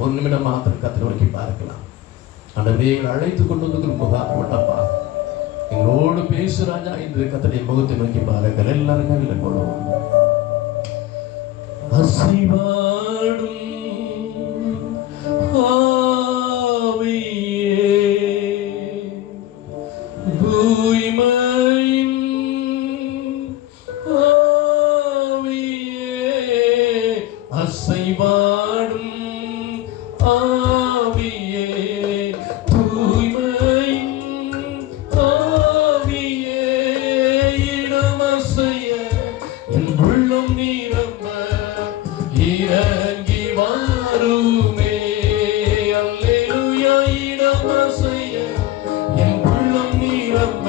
ஒரு நிமிடம் மாத்திரம் கர்த்தரை நோக்கி பார்க்கலாம். ஆண்டவரே, எங்களை அழைத்து கொண்டு வந்து முகாப்பா எங்களோடு பேசு ராஜா என்று கர்த்தருடைய முகத்தை நோக்கி பாருங்கள். எல்லாரும் இல்லை போடுவோம். அசைவாடும் அசைவாடும் ஆவியே, தூய்மையின் ஆவியே, இடமசைய என் உள்ளம் நிரம்ப இறங்கி வாருமே. அல்லேலூயா. இடமசைய என் உள்ளம் நிரம்ப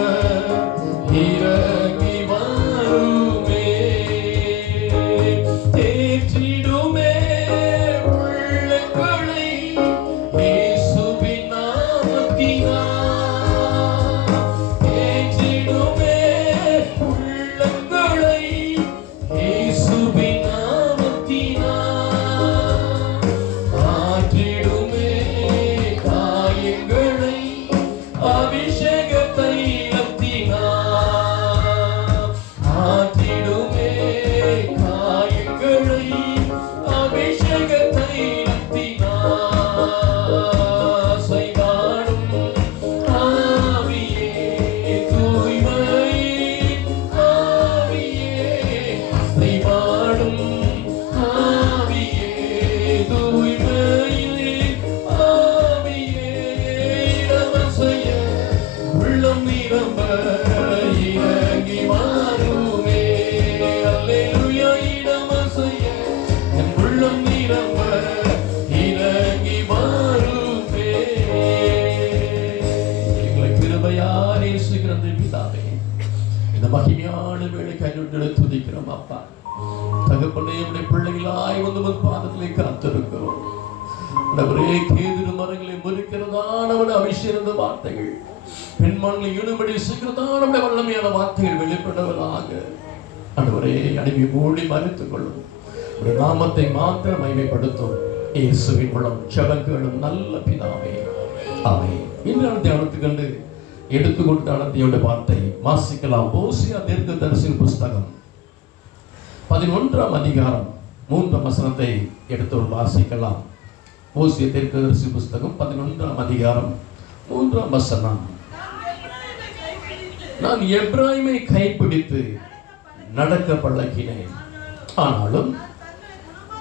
இறங்கி வாருமே. தேற்றிடுமே உள்ளங்களை இயேசுவின் நாமத்தினால். தேற்றிடுமே உள்ளங்களை இயேசுவின் நாமத்தினால். ஆற்றிடுமே காயங்களை அபிஷேக தைலத்தினால். ஆற்றிடுமே காயங்களை அபிஷேக தைலத்தினால். அசைவாடும் ஆவியே, தூய்மையின் ஆவியே, அசைவாடும் ஆவியே, தூய்மையின் ஆவியே, இடமசைய உள்ளம் நிரம்ப இறங்கி வாருமே. அல்லேலூயா. இடமசைய என் உள்ளம் நிரம்ப இறங்கி வாருமே. எங்களை கிருபையால் நேசிக்கிற பிதாவே, இந்த மகிமையான வேளை கைவிட்டு துதிக்கிறோம் அப்பா. தகப்பனே, நம்முடைய பிள்ளைகளாய் வந்து பாதத்திலே காத்திருக்கிறோம். ஆண்டவரே, கேதுரு மரங்களை முறிக்கிறதான அபிஷேக வார்த்தைகள், பெண்மான்களை ஈடுபடி செய்கிறதான வல்லமையான வார்த்தைகள் வெளிப்படுவதாக ஆண்டவரே அடிமை மூடி மறைத்துக் கொள்ளும். ஒரு நாமத்தை மாத்திரம் மகிமைப்படுத்தும். இயேசுவின் மூலம் ஜெபங்களும் நல்ல பிதாவே, ஆமென். இன்றைய தியானத்துக்கு எடுத்துக்கொண்டு நடத்தியோட வார்த்தை வாசிக்கலாம். ஓசியா தீர்க்கதரிசியின் புஸ்தகம் 11ஆம் அதிகாரம் 3ஆம் வசனத்தை எடுத்து வாசிக்கலாம். ஓசியா தீர்க்கதரிசி புஸ்தகம் 11ஆம் அதிகாரம் 3ஆம் வசனம். நான் எப்ராயிமை கைப்பிடித்து நடக்க பழக்கினேன், ஆனாலும்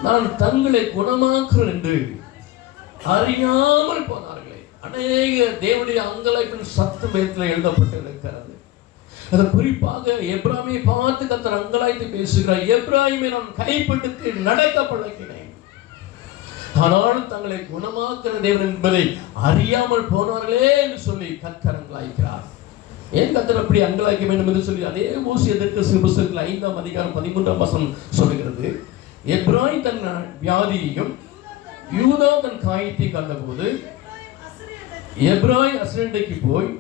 நான் தங்களை குணமாக்குறேன் என்று அறியாமல் போனார்களே. அநேக தேவனுடைய அங்கலாய்ப்பின் சத்தம் வேதத்தில் எழுதப்பட்டிருக்கிறது. அது குறிப்பாக எப்ராயிமை பார்த்து கர்த்தர் அங்கலாய்த்து பேசுகிறார். எப்ராயிமை நான் கைப்பிடித்து நடக்க பழக்கினேன், ஆனாலும் தங்களை குணமாக்குற தேவன் என்பதை அறியாமல் போனார்களே என்று சொல்லி கர்த்தர் அங்கலாய்க்கிறார். ஏன் கர்த்தர் அப்படி அங்கலாய்க்க வேண்டும் என்று சொல்லி அதே ஓசியா தீர்க்கதரிசி புஸ்தகத்தில் 5ஆம் அதிகாரம் 13ஆம் வசனம் சொல்லுகிறது. எப்ராயிம் தன் வியாதியையும் யூதா தன் காயத்தை கண்டபோது எப்ராயிம் அஸ்ரியனுக்கு போய்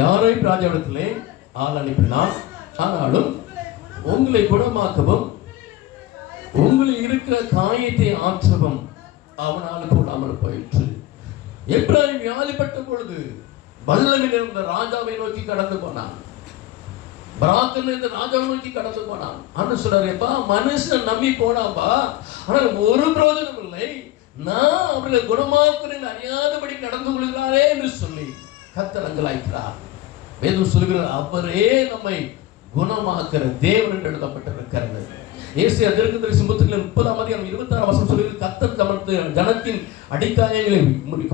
யாரையும் ராஜாவிடத்திலே ஆள் அனுப்பினான், ஆனாலும் உங்களை குணமாக்கவும் உங்களில் இருக்கிற காயத்தை ஆற்றவும் அவனால் கூடாமல் போயிற்று. எப்ராயிம் வியாதிப்பட்ட பொழுது வல்லமில் இருந்த ராஜாவை நோக்கி கடந்து போனான். பராக்கில் இருந்த ராஜாவை நோக்கி கடந்து போனான். அன்னு சொல்றாருப்பா, மனுஷன் நம்பி போனாப்பா, ஆனால் ஒரு பிரயோஜனம் இல்லை. நான் அவர்களை குணமாக்குறேன் அறியாதபடி நடந்து கொள்கிறாரே என்று சொல்லி கர்த்தர் அங்கலாய்க்கிறார். வேதம் சொல்லுகிறார், அவரே நம்மை குணமாக்குற தேவன் என்று எழுதப்பட்டிருக்கிறது. ஏசியா தீர்க்கதரிசி புத்தகத்தில் 30ஆம் அதிகாரம் 26ஆம் வசனம் சொல்லுகிறது, கர்த்தர் தமது ஜனத்தின் அடிக்காயங்களை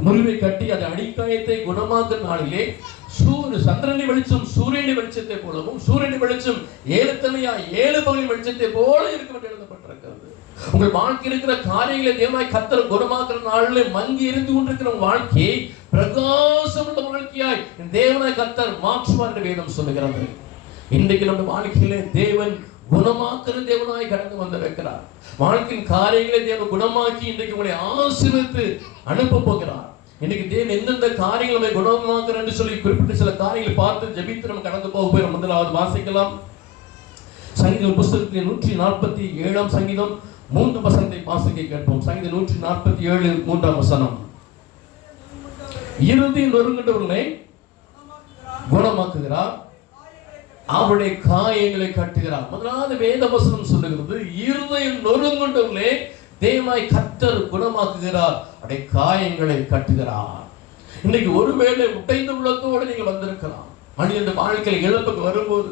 முறிவை கட்டி அந்த அடிக்காயத்தை குணமாக்குற நாளிலே சந்திரனை வெளிச்சம் சூரியனை வெளிச்சத்தை போலவும் சூரியனை வெளிச்சம் 7 தனியா 7 பகலின் வெளிச்சத்தை போல இருக்கும் என்று எழுதப்பட்டிருக்கிறது. உங்கள் வாழ்க்கை இருக்கிற காரியங்களை தேவனாய் கர்த்தர் குணமாக்குற நாளிலே மங்கி இருந்து கொண்டிருக்கிற வாழ்க்கையை பிரகாசமுள்ள வாழ்க்கையாய் தேவனாய் கர்த்தர் மாற்றுவார் என்று வேதம் சொல்லுகிறது. இன்றைக்கு நம்ம வாழ்க்கையிலே தேவன் குணமாக்குற தேவனாய் கடந்து வந்திருக்கிறார். வாழ்க்கையின் காரியங்களை தேவன் குணமாக்கி இன்றைக்கு உங்களை ஆசீர்வதித்து அனுப்ப போகிறார். இன்னைக்கு தேவன் எந்தெந்த காரியங்களை குணமாக்குற என்று சொல்லி குறிப்பிட்ட சில காரியங்களை பார்த்து ஜெபித்து நம்ம கடந்து போக போய் முதலாவது வாசிக்கலாம். சங்கீதம் புஸ்தகத்தில் 147ஆம் சங்கீதம் 3 வசனத்தை வாசிக்க கேட்போம். சங்கீதம் 147 3ஆம் வசனம். இருதயம் நொறுங்குண்டவர்களை குணமாக்குகிறார், அவருடைய காயங்களை கட்டுகிறார். முதலாவது வேத வசனம் சொல்லுகிறது, இருதயம் நொறுங்குண்டவர்களே தேவனாய் கர்த்தர் குணமாக்குகிறார், அவருடைய காயங்களை கட்டுகிறார். இன்னைக்கு ஒருவேளை உடைந்த உள்ளத்தோடு நீங்கள் வந்திருக்கலாம். மனிதன் வாழ்க்கையில் இழப்புக்கு வரும்போது,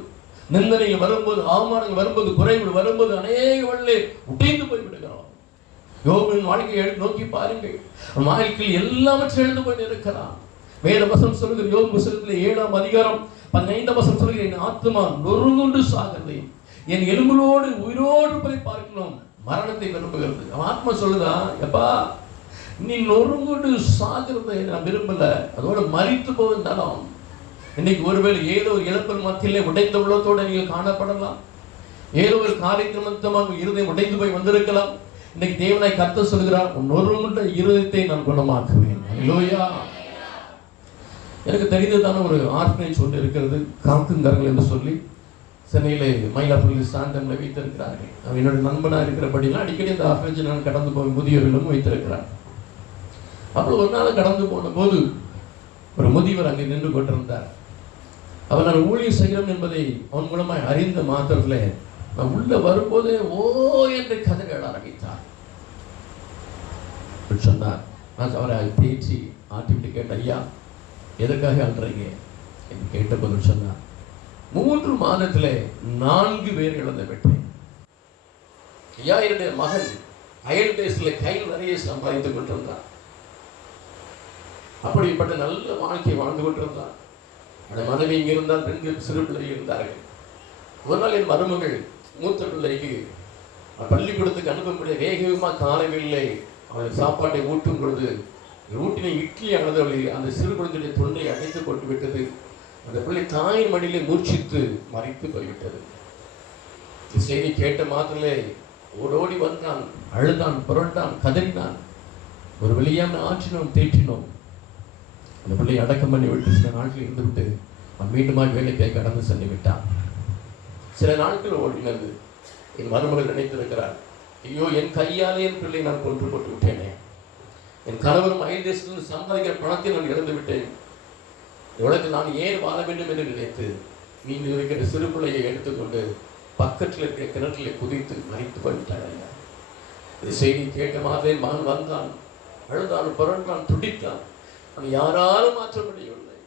நிந்தனைகள் வரும்போது, அவமானங்கள் வரும்போது, குறைகள் வரும்போது அநேக வழியிலே உடைந்து போய்விடுகிறோம். யோபின் வாழ்க்கையை நோக்கி பாருங்கள். வாழ்க்கையில் எல்லாவற்றையும் எழுந்து போய் இருக்கிறான். வேத வசனம் சொல்லுகிற யோபு புத்தகத்தில் 7ஆம் அதிகாரம் 15ஆம் வசனம் சொல்லுகிற, என் ஆத்துமா நொறுங்குண்டு சாகிறது, என் எலும்புகளோடு உயிரோடு போய் பார்க்கணும், மரணத்தை விரும்புகிறது. அவன் ஆத்மா சொல்லுதா, எப்பா நீ நொறுங்குண்டு சாகிறதை நான் விரும்பல, அதோட மரித்து போவதாலும். இன்னைக்கு ஒருவேளை ஏதோ ஒரு இழப்பின் மத்தியிலே உடைந்த உள்ளத்தோடு நீங்கள் காணப்படலாம். ஏதோ ஒரு காரியத்தின் மொத்தமாக இருதயம் உடைந்து போய் வந்திருக்கலாம். இன்னைக்கு தேவனாய் கர்த்தர் சொல்கிறார், உன் நொறுங்குண்ட இருதயத்தை நான் குணமாக்குவேன். அல்லேலூயா. எனக்கு தெரிந்ததான ஒரு ஆர்ஃபனேஜ் ஒன்று இருக்கிறது, காக்குங்கரங்கள் என்று சொல்லி சென்னையிலே மயிலாப்பூரில் சாந்தமில் வைத்திருக்கிறார்கள். அவன் என்னோட நண்பனாக இருக்கிறபடிலாம் அடிக்கடி அந்த ஆர்ஃபனேஜ் நான் கடந்து போய் முதியோர்களும் வைத்திருக்கிறார். அவ்வளோ ஒரு நாள் கடந்து போன போது ஒரு முதியவர் அங்கே நின்று கொண்டிருந்தார். அவர் நான் ஊழியர் செய்கிறோம் என்பதை அவன் மூலமாக அறிந்த மாத்திரத்தில் நான் உள்ள வரும்போதே ஓ என்று கதறி ஆரம்பித்தார். சொன்னார். நான் அவரை பேச்சு ஆட்டிவிட்டு கேட்டேன், ஐயா எதற்காக அல்றீங்க என்று கேட்ட பதில் சொன்னார், 3 மாதத்தில் 4 பேர் இழந்து விட்டேன். ஐயா என்னுடைய மகன் அயல் தேசத்தில் கையில் நிறைய சம்பாதித்துக் கொண்டிருந்தார். அப்படிப்பட்ட நல்ல வாழ்க்கையை வாழ்ந்து கொண்டிருந்தார். அவருடைய மனைவி இங்கே இருந்தால் 2 சிறு பிள்ளைகள் இருந்தார்கள். ஒரு நாள் என் மருமகள் மூத்த பிள்ளைக்கு பள்ளிக்கூடத்துக்கு அனுப்பக்கூடிய வேகமாக காலையிலே அவள் சாப்பாட்டை ஊட்டும் பொழுது ஊட்டின இட்லி ஆனது அந்த சிறு குழந்தையுடைய தொண்டை அடைத்து கொண்டு விட்டது. அந்த பிள்ளை தாயின் மடியிலே மூர்ச்சித்து மறைத்து போய்விட்டது. இந்த செய்தி கேட்ட மாத்திரலே ஓடோடி வந்தான், அழுதான், புரண்டான், கதறினான். ஒரு வழியாக ஆற்றினோம், தேற்றினோம். அந்த பிள்ளையை அடக்கம் பண்ணி விட்டு சில நாட்கள் இருந்துவிட்டு அவன் மீண்டுமாக வேலைக்காக கடந்து சென்று விட்டான். சில நாட்கள் ஓடினது. என் மருமகள் நினைத்திருக்கிறார், ஐயோ என் கையாலே என் பிள்ளை நான் கொன்று போட்டு விட்டேனே, என் கணவரும் அயல் தேசத்தில் சம்பாதிக்கிற பணத்தை நான் இழந்து விட்டேன், உலகத்தில் நான் ஏன் வாழ வேண்டும் என்று நினைத்து மீன் இருக்கிற சிறு பிள்ளையை எடுத்துக்கொண்டு பக்கத்தில் இருக்கிற கிணற்றிலே குதித்து மறைத்து போய்விட்டார். இந்த செய்தி கேட்ட மாதிரி மகன் வந்தான், அழுதான், புரண்டான், துடித்தான். அவன் யாராலும் மாற்ற முடியவில்லை.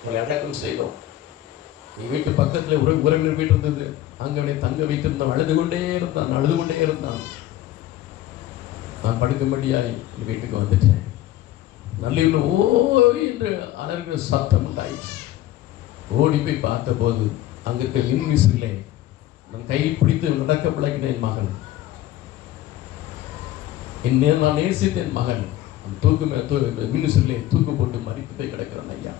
அவளை அடக்கம் செய்தோம். என் வீட்டு பக்கத்தில் உறவினர் வீட்டு இருந்தது, அங்கே அவனை தங்க வைத்திருந்தான். அழுது கொண்டே இருந்தான். நான் படுக்கும்படியாய் வீட்டுக்கு வந்துட்டேன். நல்ல ஓ என்று அலறுகிற சத்தம் உண்டாயிடுச்சு. ஓடி போய் பார்த்த போது அங்கே இருக்க மின்விசிலே நான் கை பிடித்து நடக்க பழகின என் மகன், நான் நேசித்த என் மகன் மின்விசிலே தூக்கு போட்டு மறித்து போய் கிடக்கிறான். ஐயா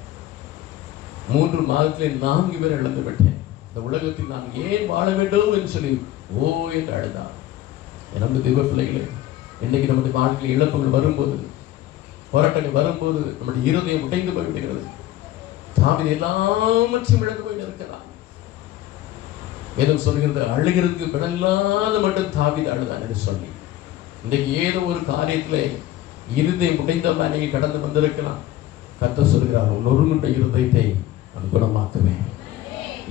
3 மாதத்திலே 4 பேர் இழந்து விட்டேன். இந்த உலகத்தில் நான் ஏன் வாழ வேண்டும் என்று சொல்லி ஓ என்று அழுதான். நமது தெய்வ பிள்ளைகளே, இன்னைக்கு நம்முடைய வாழ்க்கையில் இழப்புகள் வரும்போது, போராட்டங்கள் வரும்போது நம்முடைய இருதயம் உடைந்து போய்விடுகிறது. தாவீது எல்லாவற்றையும் இழந்து போய் இருக்கிறான். வேதம் சொல்கிறது, அழுகிறதுக்கு விடலாத மட்டும் தாவீது அழுதான் என்று சொல்லி. இன்றைக்கு ஏதோ ஒரு காரியத்திலே இருதயம் உடைந்த மாதிரி கடந்து வந்திருக்கலாம். கர்த்தர் சொல்கிறார், நொறுங்குண்ட இருதயத்தை நான் குணமாக்குவேன்.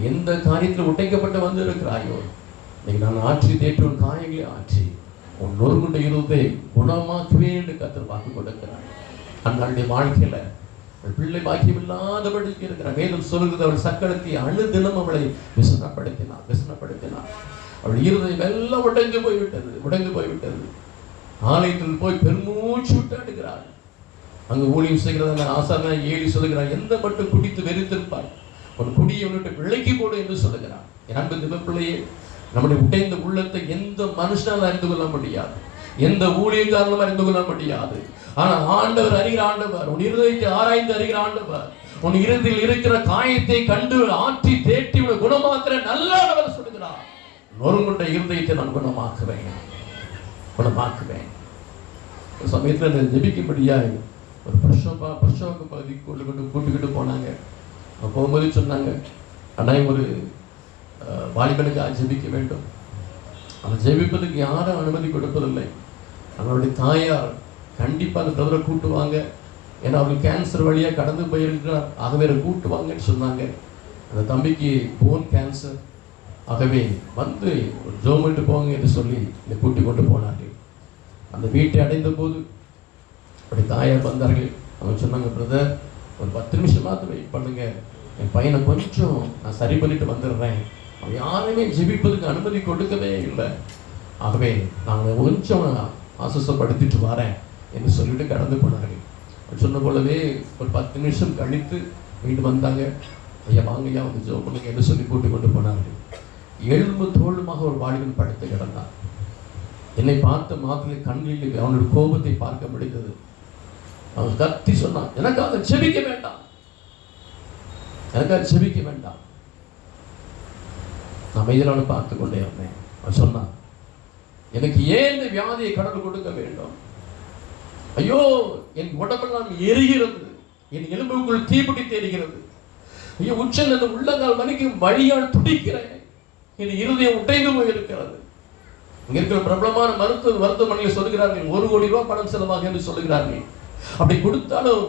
எந்த காரியத்தில் உடைக்கப்பட்டு வந்து இருக்கிறாயோ, இன்னைக்கு நான் ஆற்றி தேற்றும் காயங்களை ஆற்றி உன் நொறுங்குண்ட இருதயத்தை குணமாக்குவேன் என்று கர்த்தர் வாக்கு கொடுக்கிறார். அன்னாளுடைய வாழ்க்கையில பிள்ளை பாக்கியம் இல்லாதபடி இருக்கிறார். வேதம் சொல்கிறது, அவள் சக்கரத்தை அணுதினம் அவளை விசனப்படுத்தினார். அவள் இருதயம் எல்லாம் உடைந்து போய்விட்டது. ஆலயத்தில் போய் பெருமூச்சு விட்டு அடுக்கிறார். அங்கு ஊழியம் செய்கிறத ஆசான ஏறி சொல்லுகிறார், எந்த மட்டும் குடித்து வெறித்திருப்பார், ஒரு குடியை விட்டு விலைக்கு போடு என்று சொல்லுகிறார். என் அன்பு திப பிள்ளையே, நம்முடைய உடைந்த உள்ளத்தை எந்த மனுஷனால் அறிந்து கொள்ள முடியாது, எந்த ஊழியக்காரனும் அறிந்து கொள்ள முடியாது. ஆனால் ஆண்டவர் அறிகிற ஆண்டவர், உன் இருதயத்தை ஆராய்ந்து அறிகிற ஆண்டவர், உன் இருதயத்தில் இருக்கிற காயத்தை கண்டு ஆற்றி தேற்றி குணமாக்குற நல்ல ஆண்டவர் சொல்லுகிறார், நொறுங்குண்ட இருதயத்தை நான் குணமாக்குவேன். சமயத்தில் ஜெபிக்கும்படியாய் ஒரு பிரசவ பகுதிக்கு கூட்டுக்கிட்டு போனாங்க. போகும்போது சொன்னாங்க, அண்ணா ஒரு வாலிபனுக்காக ஜெபிக்க வேண்டும். அவன் ஜெபிப்பதுக்கு யாரும் அனுமதி கொடுப்பதில்லை. அவனுடைய தாயார் கண்டிப்பாக அந்த பிரதரை கூட்டுவாங்க, ஏன்னா அவருக்கு கேன்சர் வழியாக கடந்து போயிருக்கிறார், ஆகவே கூட்டுவாங்கன்னு சொன்னாங்க. அந்த தம்பிக்கு போன் கேன்சர், ஆகவே வந்து ஒரு ஜோமெண்ட்டு போங்க என்று சொல்லி என்னை கூட்டி கொண்டு போனார்கள். அந்த வீட்டை அடைந்த போது அப்படி தாயார் வந்தார்கள். அவங்க சொன்னாங்க, பிரதர் ஒரு 10 நிமிஷமாவது வெயிட் பண்ணுங்க, என் பையனை கொஞ்சம் நான் சரி பண்ணிட்டு வந்துடுறேன். அவன் யாருமே ஜெபிப்பதுக்கு அனுமதி கொடுக்கவே இல்லை, ஆகவே நாங்கள் கொஞ்சம் ஆசுவாசப்படுத்திட்டு வரேன் என்று சொல்லிட்டு கடந்து போனார்கள். சொன்ன போலவே ஒரு 10 நிமிஷம் கழித்து வீட்டு வந்தாங்க. ஐயா வாங்க ஐயா வந்து ஜெபம் பண்ணுங்க என்று சொல்லி கூட்டி கொண்டு போனார்கள். எலும்பு தோளுமாக ஒரு வாலிபன் படுத்து கிடந்தான். என்னை பார்த்த மாத்திரை கண்களில் அவனுடைய கோபத்தை பார்க்க முடிந்தது. அவன் கத்தி சொன்னான், எனக்காக ஜெபிக்க வேண்டாம், எனக்காக ஜெபிக்க வேண்டாம். நான் மெய்யிலான பார்த்து கொண்டே இருந்தேன். அவன் சொன்னான், எனக்கு ஏன் இந்த வியாதியை கடவுள் கொடுக்க வேண்டும்? ஐயோ என் உடம்பெல்லாம் எரிகிறது, என் எலும்புக்குள் தீப்பிடித்து எரிகிறது. ஐயோ உச்சல் அந்த உள்ளங்கால் மணிக்கு வழியால் துடிக்கிறேன், என் இருதயம் உடைந்து போயிருக்கிறது. இங்க இருக்கிற பிரபலமான மருத்துவமனையில் சொல்லுகிறார்கள் 1 கோடி ரூபாய் பணம் செலவாக என்று சொல்லுகிறார்கள். அப்படி கொடுத்தாலும்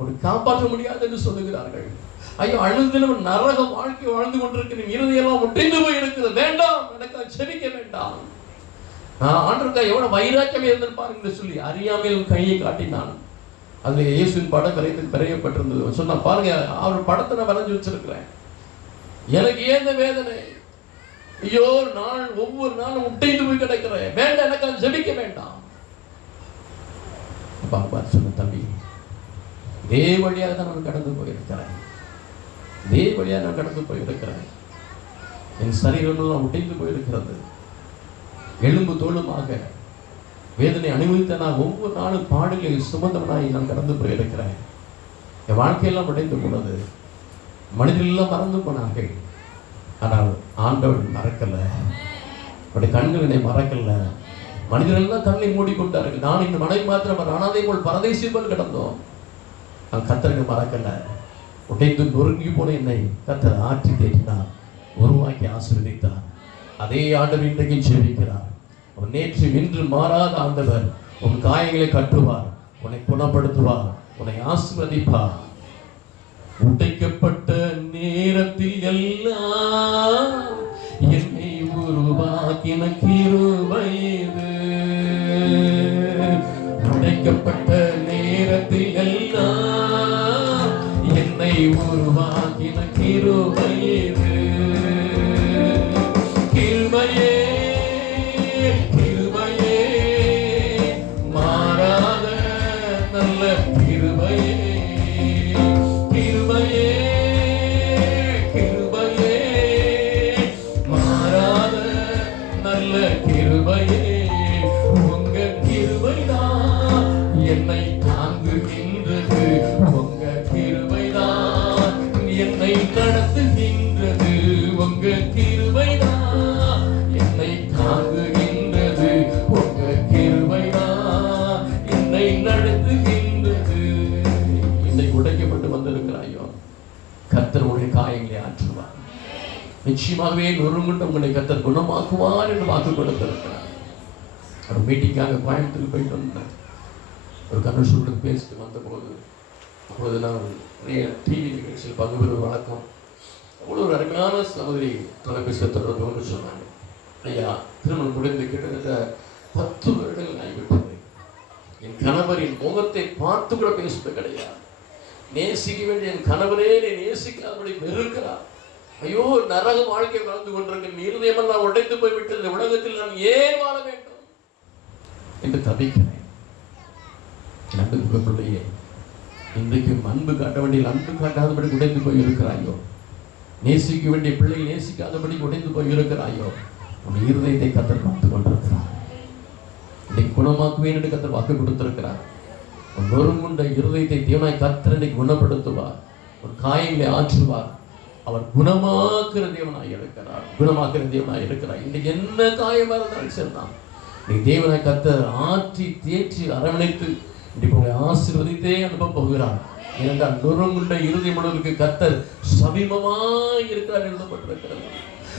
ஒரு காப்பாற்ற முடியாது என்று சொல்லுகிறார்கள். ஐயோ அழுதிலும் நரக வாழ்க்கை வாழ்ந்து கொண்டிருக்கிற இருதயெல்லாம் உடைந்து போயிருக்கிறது, வேண்டாம் எனக்கு செபிக்க வேண்டாம். நான் ஆண்டவருக்காக எவ்வளவு வைராக்கியம் இருந்திருப்பார் என்று சொல்லி அறியாமல் கையை காட்டினான். அதுல இயேசுவின் படம் வரையப்பட்டிருந்தது. சொன்னா பாருங்க, அவர் படத்தை நான் வரைஞ்சு வச்சிருக்கிறேன். எனக்கு ஏன் வேதனை? ஐயோ நான் ஒவ்வொரு நாளும் உடைந்து போய் கிடக்கிறேன், வேண்டாம் எனக்கு ஜெபிக்க வேண்டாம். பாப்பா சொன்ன, தம்பி இதே வழியாக தான் நான் கடந்து போயிருக்கிறேன், இதே வழியாக நான் கடந்து போயிருக்கிறேன். என் சரீரமெல்லாம் உடைந்து போயிருக்கிறது, எலும்பு தோளுமாக வேதனை அனுபவித்த நான் ஒவ்வொரு நாளும் பாடுகளை சுமந்தவனாய் நான் கடந்து போயிருக்கிறேன். என் வாழ்க்கையெல்லாம் உடைந்து போனது, மனிதர்கள் எல்லாம் மறந்து போனார்கள். ஆனால் ஆண்டவர் மறக்கல, அவருடைய கண்கள் என்னை மறக்கல. மனிதர்கள் எல்லாம் கண்ணை மூடிக்கொண்டார்கள். நான் இந்த மனைவி மாத்திரம் அனாதை போல் பரதேசி போல் கிடந்தோம். நான் கர்த்தரை மறக்கல. உடைந்து நொறுங்கி போன என்னை கர்த்தர் ஆற்றி தேற்றினார், உருவாக்கி ஆசீர்வதித்தார். அதே ஆண்டவர் இன்றைக்கு ஜெபிக்கிறார். அவர் நேற்று இன்று மாறாத ஆண்டவர். உன் காயங்களை கட்டுவார், உன்னை குணப்படுத்துவார், உன்னை ஆசீர்வதிப்பார். உடைக்கப்பட்ட நேரத்தில் எல்லாம் என்னை உருவாக்கின கிருபை இது. உடைக்கப்பட்ட நேரத்தில் எல்லாம் என்னை உருவாக்கின கிருபை இது. கிருபையே கிருபையே மாறாத நல்ல கிருபையே. என்னை தாங்குகின்றது உங்க கிருபைதான், என்னை நடத்துகின்றது உங்க கிருபைதான், என்னை தாங்குகின்றது உங்க கிருபைதான், என்னை நடத்துகின்றது. இன்னைக்கு உடைக்கப்பட்டு வந்திருக்கிறாயோ, கர்த்தர் உடைய காயங்களை ஆற்றுவார். நிச்சயமாகவே நொறுங்குண்ட உங்களை கர்த்தர் குணமாக்குவார் என்று வாக்கு கொடுத்திருக்கிறார். ஒரு மீட்டிங்காக கோயம்புத்தூர் போயிட்டு வந்தேன். ஒரு கன்வென்ஷனுக்கு பேசிட்டு வந்தபோது அப்பொழுது நான் நிறைய டிவி நிகழ்ச்சியில் பங்கு பெறுவது வழக்கம். அவ்வளோ ஒரு அருமையான சகோதரி தொலைபேசியில் தொடர்புன்னு சொன்னாங்க. ஐயா திருமணம் முடிந்து கிட்டத்தட்ட 10 வருடங்கள் ஆகிவிட்டது. என் கணவரின் முகத்தை பார்த்து கூட பேசுவது கிடையாது. நேசிக்க வேண்டிய என் கணவரே என்னை நேசிக்காதபடி வெறுக்கிறார். ஐயோ நரக வாழ்க்கை வாழ்ந்து கொண்டிருக்க இருதயமெல்லாம் உடைந்து போய்விட்டது, இந்த உலகத்தில் நான் ஏன் வாழ வேண்டும் என்று தவிக்கிறேன். அன்பு பிள்ளையே, இன்றைக்கு அன்பு காட்ட வேண்டிய அன்பு காட்டாதபடி உடைந்து போய் இருக்கிறாயோ, நேசிக்க வேண்டிய பிள்ளையை நேசிக்காதபடி உடைந்து போய் இருக்கிறாயோ, உன் இருதயத்தை கர்த்தர் பார்த்து கொண்டிருக்கிறார். இன்னைக்கு குணமாக்குவேன் என்று கர்த்தர் வாக்கு கொடுத்திருக்கிறார். உன் நொறுங்குண்ட இருதயத்தை தேவனாய் கர்த்தர் இன்னைக்கு குணப்படுத்துவார், ஒரு காயங்களை ஆற்றுவார். அவர் குணமாக்குற தேவனாய் இருக்கிறார், குணமாக்குற தேவனாய் இருக்கிறார். இன்னைக்கு என்ன காயமா இருந்தாலும் சரிதான், நீ தேவனாய் கர்த்தர் ஆற்றி தேற்றி அரவணைத்து இன்றைக்கு உங்களை ஆசீர்வதித்தே அனுப்ப போகிறார். ஏனென்றால் நொறுங்குண்ட இருதயம் முழுவதற்கு கர்த்தர் சமீபமாய் இருக்கிறார் எழுதப்பட்டிருக்கிறது.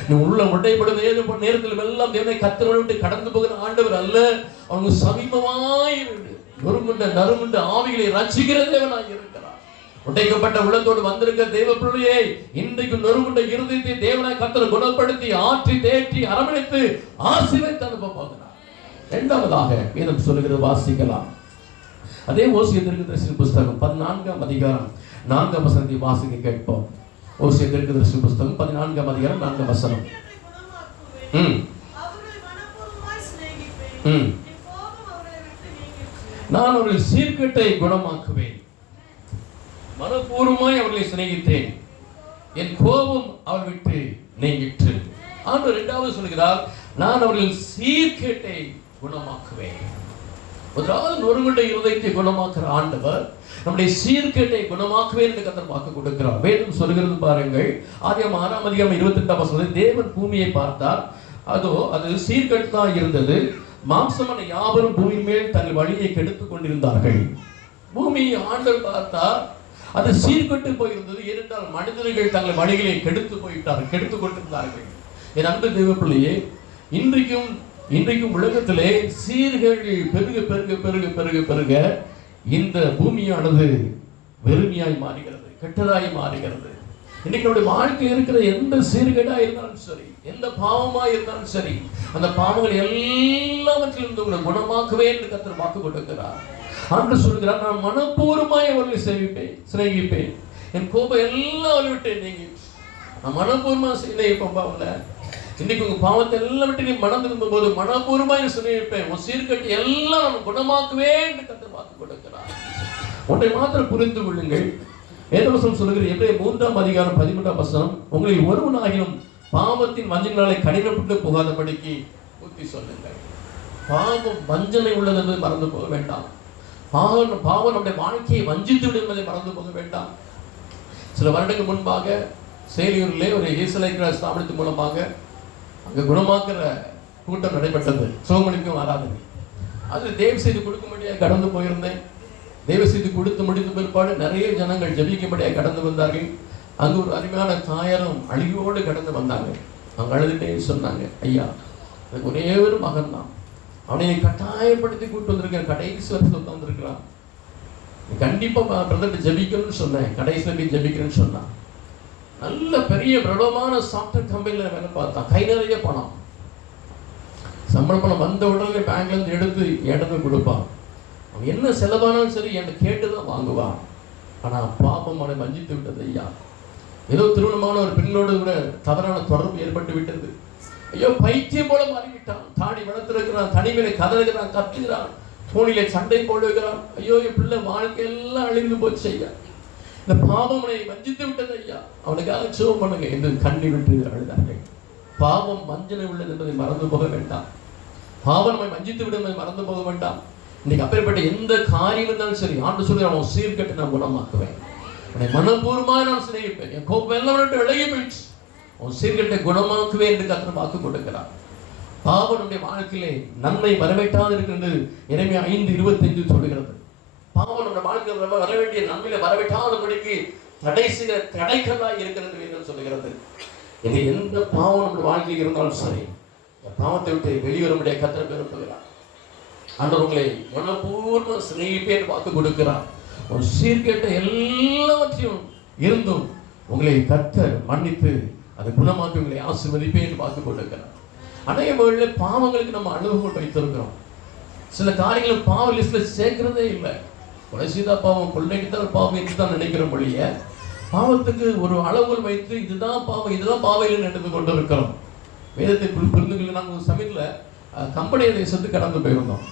நீ உள்ள உடைபடும் நேரத்தில் எல்லாம் தேவனை கத்தரை விட்டு கடந்து போகிற ஆண்டவர் அல்ல. அவங்க சமீபமாய் நொறுங்குண்ட நறுங்குண்ட ஆவிகளை ரட்சிக்கிற தேவனாய் இருக்கிறார். உடைக்கப்பட்ட உள்ளத்தோடு வந்திருக்க தேவ பிள்ளையே, இன்றைக்கு நொறுங்குண்ட இருதயத்தை தேவனாய் கர்த்தர் குணப்படுத்தி ஆற்றி தேற்றி அரவணைத்து ஆசீர்வதித்து அனுப்ப போகிறார். இரண்டாவதாக வேதம் சொல்லுகிறது, வாசிக்கலாம். அதே ஓசியா தீர்க்கதரிசி புஸ்தகம் 14ஆம் அதிகாரம் 4ஆம் வசனத்தை வாசிக்க கேட்போம். ஓசியா தீர்க்கதரிசி புஸ்தகம் 14ஆம் அதிகாரம் 4ஆம் வசனம். நான் அவர்கள் சீர்கேட்டை குணமாக்குவேன், மனப்பூர்வமாய் அவர்களை சிநேகித்தேன், என் கோபம் அவள் விட்டு நீங்கிற்று. ஆண்டவர் இரண்டாவது சொல்கிறார், நான் அவர்கள் சீர்கேட்டை குணமாக்குவேன். முதலாவது நொறுங்குண்ட இருதயத்தை குணமாக்குற ஆண்டவர் நம்முடைய சீர்கேட்டை குணமாக்குவேன் என்று கர்த்தர் வாக்கு கொடுக்கிறார். வேதம் சொல்கிறது பாருங்கள், ஆதியாகமம் 6ஆம் அதிகாரம் 28ஆம் வசனம், தேவன் பூமியை பார்த்தார், அது சீர்கேட்டா இருந்தது, மாம்சமான யாவரும் பூமியின் மேல் தங்கள் வழியை கெடுத்துக் கொண்டிருந்தார்கள். பூமியை ஆண்டவர் பார்த்தார், அது சீர்கெட்டு போயிருந்தது. ஏனென்றால் மனிதர்கள் தங்கள் வழிகளை கெடுத்துக் கொண்டிருந்தார்கள். என் அன்பு தேவ பிள்ளையே, இன்றைக்கும் உலகத்திலே சீர்கள் பெருக பெருக பெருக பெருக பெருக இந்த பூமியானது வெறுமையாய் மாறுகிறது, கெட்டதாய் மாறுகிறது. இன்னைக்கு நம்முடைய வாழ்க்கையில் இருக்கிற எந்த சீர்கேடா இருந்தாலும் சரி, எந்த பாவமா இருந்தாலும் சரி, அந்த பாவங்கள் எல்லாவற்றிலும் உங்களை குணமாக்கவே என்று கர்த்தர் வாக்கு கொடுக்கிறார். ஆண்டவர் சொல்கிறார், நான் மனப்பூர்வமாய் அவர்களை சிநேகிப்பேன், என் கோபம் எல்லாம் அவளை விட்டு நீங்கி. நான் மனப்பூர்வமாக சிநேகிப்பேன் அவங்கள. இன்னைக்கு உங்க பாவத்தை எல்லாம் விட்டு நீ மனம் திரும்பும் போது மனப்பூர்வமாய் சிநேகிப்பேன், உன் சீர்கட்டு எல்லாம் நான் குணமாக்குவே என்று கர்த்தர் வாக்கு கொடுக்கிறார். ஒன்றை மாத்திரம் புரிந்து கொள்ளுங்கள். வேதவசனம் சொல்லுகிற எபிரேயர் 3ஆம் அதிகாரம் 13ஆம் வசனம், உங்களில் ஒருவனாகிலும் பாவத்தின் வஞ்சனைகளை கடினப்பட்டு போகாதபடிக்கு புத்தி சொல்லுங்கள். பாவம் வஞ்சனை உள்ளது என்பதை மறந்து போக வேண்டாம். பாவம் நம்முடைய வாழ்க்கையை வஞ்சித்து விடும் என்பதை மறந்து போக வேண்டாம். சில வருடங்கள் முன்பாக சேலியூரிலே ஒரு ஈசலைக்கிற ஸ்தாபனத்தின் மூலமாக அங்கே குணமாக்குற கூட்டம் நடைபெற்றது. சோமணிக்கும் ஆராதனை. அது தயவு செய்து கொடுக்கும்படியாக கடந்து போயிருந்தேன். தயவு செய்து கொடுத்து முடித்த பிற்பாடு நிறைய ஜனங்கள் ஜபிக்கும்படியாக கடந்து வந்தார்கள். அங்கு ஒரு அருமையான தாயாரும் அழுகியோடு கடந்து வந்தாங்க. அவங்க அழுதுகிட்டே சொன்னாங்க, ஐயா எனக்கு ஒரே ஒரு மகன் தான், அவனை கட்டாயப்படுத்தி கூட்டு வந்திருக்கேன், கடைசி வருஷம் உட்காந்துருக்கிறான், கண்டிப்பாக பிரதர்கிட்ட ஜபிக்கணும்னு சொன்னேன், கடைசியில் போய் ஜபிக்கிறேன்னு சொன்னான். நல்ல பெரிய பிரபலமான சாஃப்ட்வேர் கம்பெனியில் வேலை பார்த்தான், கை நிறைய பணம், சம்பள பணம் வந்த உடனே பேங்க்லேருந்து எடுத்து இடத்துல கொடுப்பான். அவன் என்ன செலவானாலும் சரி என்கிட்ட கேட்டு தான் வாங்குவான். ஆனால் பாப்பம் அவனை வஞ்சித்து விட்டது. ஐயா ஏதோ திருமணமான ஒரு பெண்ணோடு கூட தவறான தொடர்பு ஏற்பட்டு விட்டது. ஐயோ பைத்தியம் போல மாறிவிட்டான், தாடி வளர்த்திருக்கிறான், தனிமையில கதறுகிறான், கத்துகிறான், போனிலே சண்டை போடுகிறான். ஐயோ என் பிள்ளை வாழ்க்கையெல்லாம் அழிந்து போச்சு ஐயா, இந்த பாவம் அவனை வஞ்சித்து விட்டது ஐயா, அவனுக்காக சுகம் பண்ணுங்க என்று கண்ணி விட்டு அழுதார்கள். பாவம் வஞ்சனை உள்ளது என்பதை மறந்து போக வேண்டாம். பாவம் நம்மை வஞ்சித்து விடும் என்பதை மறந்து போக வேண்டாம். இன்னைக்கு அப்பேற்பட்ட எந்த காரியம் இருந்தாலும் சரி, ஆண்டு சொல்லி அவன் சீர்கட்டு நான் குணமாக்குவேன், அவனை மனப்பூர்வமாக நான் சிநேகிப்பேன், என் கோபம் எல்லாம் விலகி போயிடுச்சு, அவன் சீர்கட்டை குணமாக்குவேன் என்று கர்த்தர் வாக்கு கொடுக்கிறார். பாவம் நம்முடைய வாழ்க்கையிலே நன்மை வரவேற்றாது இருக்கிறது. எரேமியா 5:25 சொல்லுகிறது. பாவம் நம்முடைய வாழ்க்கையில் வர வேண்டிய நன்மையில வரவேற்றாதபடிக்கு தடை செய்கிற தடைக்கல்லாய் இருக்கிறது என்று சொல்லுகிறது. இது எந்த பாவம் நம்முடைய வாழ்க்கையில் இருந்தாலும் சரி, பாவத்தை விட்டு வெளிவரும்படியாக கர்த்தர் விரும்புகிறார். ஆண்டவர் உங்களை மனப்பூர்வ சிநேகிப்பேன் வாக்கு கொடுக்கிறார். ஒரு சீர்கேட்ட எல்லாவற்றையும் இருந்தும் உங்களை கர்த்தர் மன்னித்து அதை குணமாக்கி உங்களை ஆசீர்வதிப்பேன் வாக்கு கொடுக்கிறார். அநேக வேளையில் பாவங்களுக்கு நம்ம அனுபவங்கள் வைத்திருக்கிறோம். சில காரியங்கள் பாவ லிஸ்ட்ல சேர்க்கிறதே இல்லை. கொலை செய்தா பாவம், கொள்ளையடித்தால் பாவம் என்று தான் நினைக்கிற மொழிய பாவத்துக்கு ஒரு அளவுகள் வைத்து இதுதான் பாவம், இதுதான் பாவையில் நடந்து கொண்டு இருக்கிறோம். வேதத்தை புரிந்துகள் நாங்கள் ஒரு சமயத்தில் கம்பெனி தேசத்துக்கு கடந்து போயிருந்தோம்.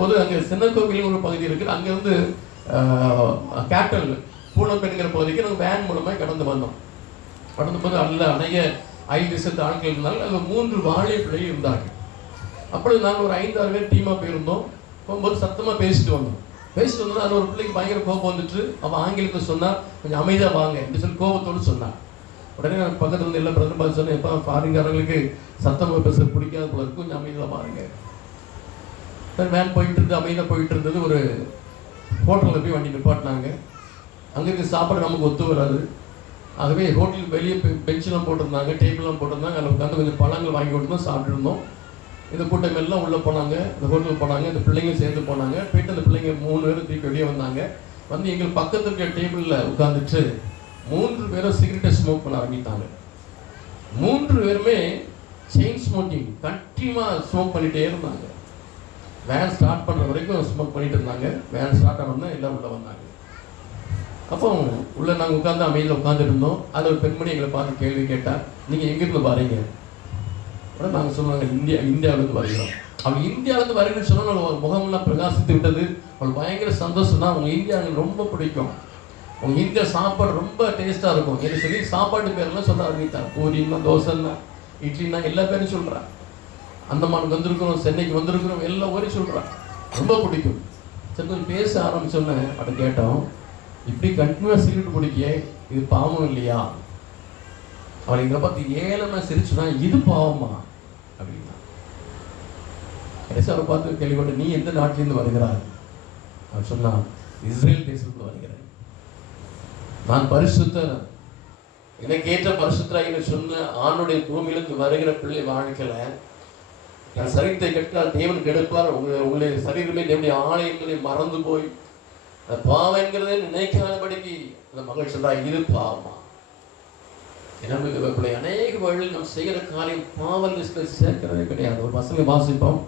போது அங்கே சின்னக்கோவில் ஒரு பகுதி இருக்குது. அங்கேருந்து கேபிட்டல் பூனம் என்கிற பகுதிக்கு நாங்கள் வேன் மூலமாக கடந்து வந்தோம். கடந்த போது அநேக அயல் தேசத்து ஆட்கள் இருந்தாலும் அதில் 3 வாழை பிள்ளை இருந்தார்கள். அப்பொழுது நாங்கள் ஒரு 5-6 பேர் டீமாக போயிருந்தோம். போகும்போது சத்தமாக பேசிட்டு வந்தோம். அது ஒரு பிள்ளைக்கு பயங்கர கோபம் வந்துட்டு அவன் ஆங்கிலத்தை சொன்னால் கொஞ்சம் அமைதியாக வாங்க அப்படின்னு சொல்லி கோபத்தோடு சொன்னான். உடனே நான் பக்கத்தில் இருந்து எல்லாம் பிரதமர் பார்த்து சொன்னேன், எப்போ ஃபாரின்காரங்களுக்கு சத்தமாக பேச பிடிக்காத போல இருக்கும், கொஞ்சம் அமைதியாக பாருங்க. வேன் போயிட்டு இருந்து அமைதியாக போயிட்டு இருந்தது. ஒரு ஹோட்டலில் போய் வண்டி நிப்பாட்டினாங்க. அங்கே இருக்க சாப்பாடு நமக்கு ஒத்து வராது. ஆகவே ஹோட்டலுக்கு வெளியே பெஞ்செலாம் போட்டிருந்தாங்க, டேபிள்லாம் போட்டிருந்தாங்க. அதில் உட்காந்து கொஞ்சம் பழங்கள் வாங்கி கொடுத்தோம், சாப்பிட்டு இருந்தோம். இந்த கூட்டம் எல்லாம் உள்ளே போனாங்க, இந்த ஹோட்டலுக்கு போனாங்க. இந்த பிள்ளைங்க சேர்ந்து போனாங்க. போயிட்டு அந்த பிள்ளைங்க 3 பேரும் திருப்பி வெளியே வந்தாங்க. வந்து எங்கள் பக்கத்தில் இருக்கிற டேபிளில் உட்காந்துட்டு 3 பேரும் சிகரெட்டை ஸ்மோக் பண்ண ஆரம்பித்தாங்க. 3 பேருமே செயின் ஸ்மோக்கிங் கண்டினியூவாக ஸ்மோக் பண்ணிகிட்டே இருந்தாங்க. வேன் ஸ்டார்ட் பண்ணுற வரைக்கும் ஸ்மோக் பண்ணிட்டு இருந்தாங்க. வேன் ஸ்டார்ட் ஆனோம்னா எல்லாம் உள்ளே வந்தாங்க. அப்போ உள்ளே நாங்கள் உட்காந்து அமைதியில் உட்காந்துட்டு இருந்தோம். அது ஒரு பெண்மணி எங்களை பார்த்து கேள்வி கேட்டால், நீங்கள் எங்கேருந்து வரீங்க? உடனே நாங்கள் சொன்னாங்க, இந்தியாவிலேருந்து வருகிறோம். அவங்க இந்தியாவிலேருந்து வரீங்கன்னு சொன்னால் அவங்க முகமெல்லாம் பிரகாசித்து விட்டது. அவங்களுக்கு பயங்கர சந்தோஷம் தான். அவங்க இந்தியா எனக்கு ரொம்ப பிடிக்கும், அவங்க இந்தியா சாப்பாடு ரொம்ப டேஸ்ட்டாக இருக்கும் என்று சொல்லி சாப்பாட்டு பேரெல்லாம் சொல்ல ஆரம்பித்தார். பூரின்னா, தோசைன்னா, இட்லின்னா எல்லா பேரும் சொல்கிறான். அந்தமானுக்கு வந்திருக்கிறோம், சென்னைக்கு வந்திருக்கிறோம், எல்லாம் ஒரே சொல்கிறான். ரொம்ப பிடிக்கும். சரி கொஞ்சம் பேச ஆரம்பிச்சோன்னே அதை கேட்டோம், இப்படி கண்டினியூவாக சிகரெட் பிடிக்க இது பாவம் இல்லையா? அவளை இதை பார்த்து ஏழமா சிரிச்சுனா இது பாவமா அப்படின்னா. கடைசி அவரை பார்த்து கேள்விப்பட்ட, நீ எந்த நாட்டிலேருந்து வருகிறாய்? அவர் சொன்னா, இஸ்ரேல் தேசத்துக்கு வருகிறேன். நான் பரிசுத்தர், எனக்கு ஏற்ற பரிசுத்தராக சொன்ன ஆணுடைய பூமியிலிருந்து வருகிற பிள்ளை வாழ்க்கையில என் சரீரத்தை கெட்டால் தேவன் கெடுப்பார். உங்களுடைய சரீரமே தேவனுடைய ஆலயங்களை மறந்து போய் பாவம் என்கிறத நினைக்காதபடிக்கு அந்த மகள் சொல்றா, இது பாவமா? பிள்ளை அநேக வழியில் நாம் செய்கிற காரியம் பாவ லிஸ்ட்ல சேர்க்கிறதே கிடையாது. ஒரு வசனம் வாசிப்போம்,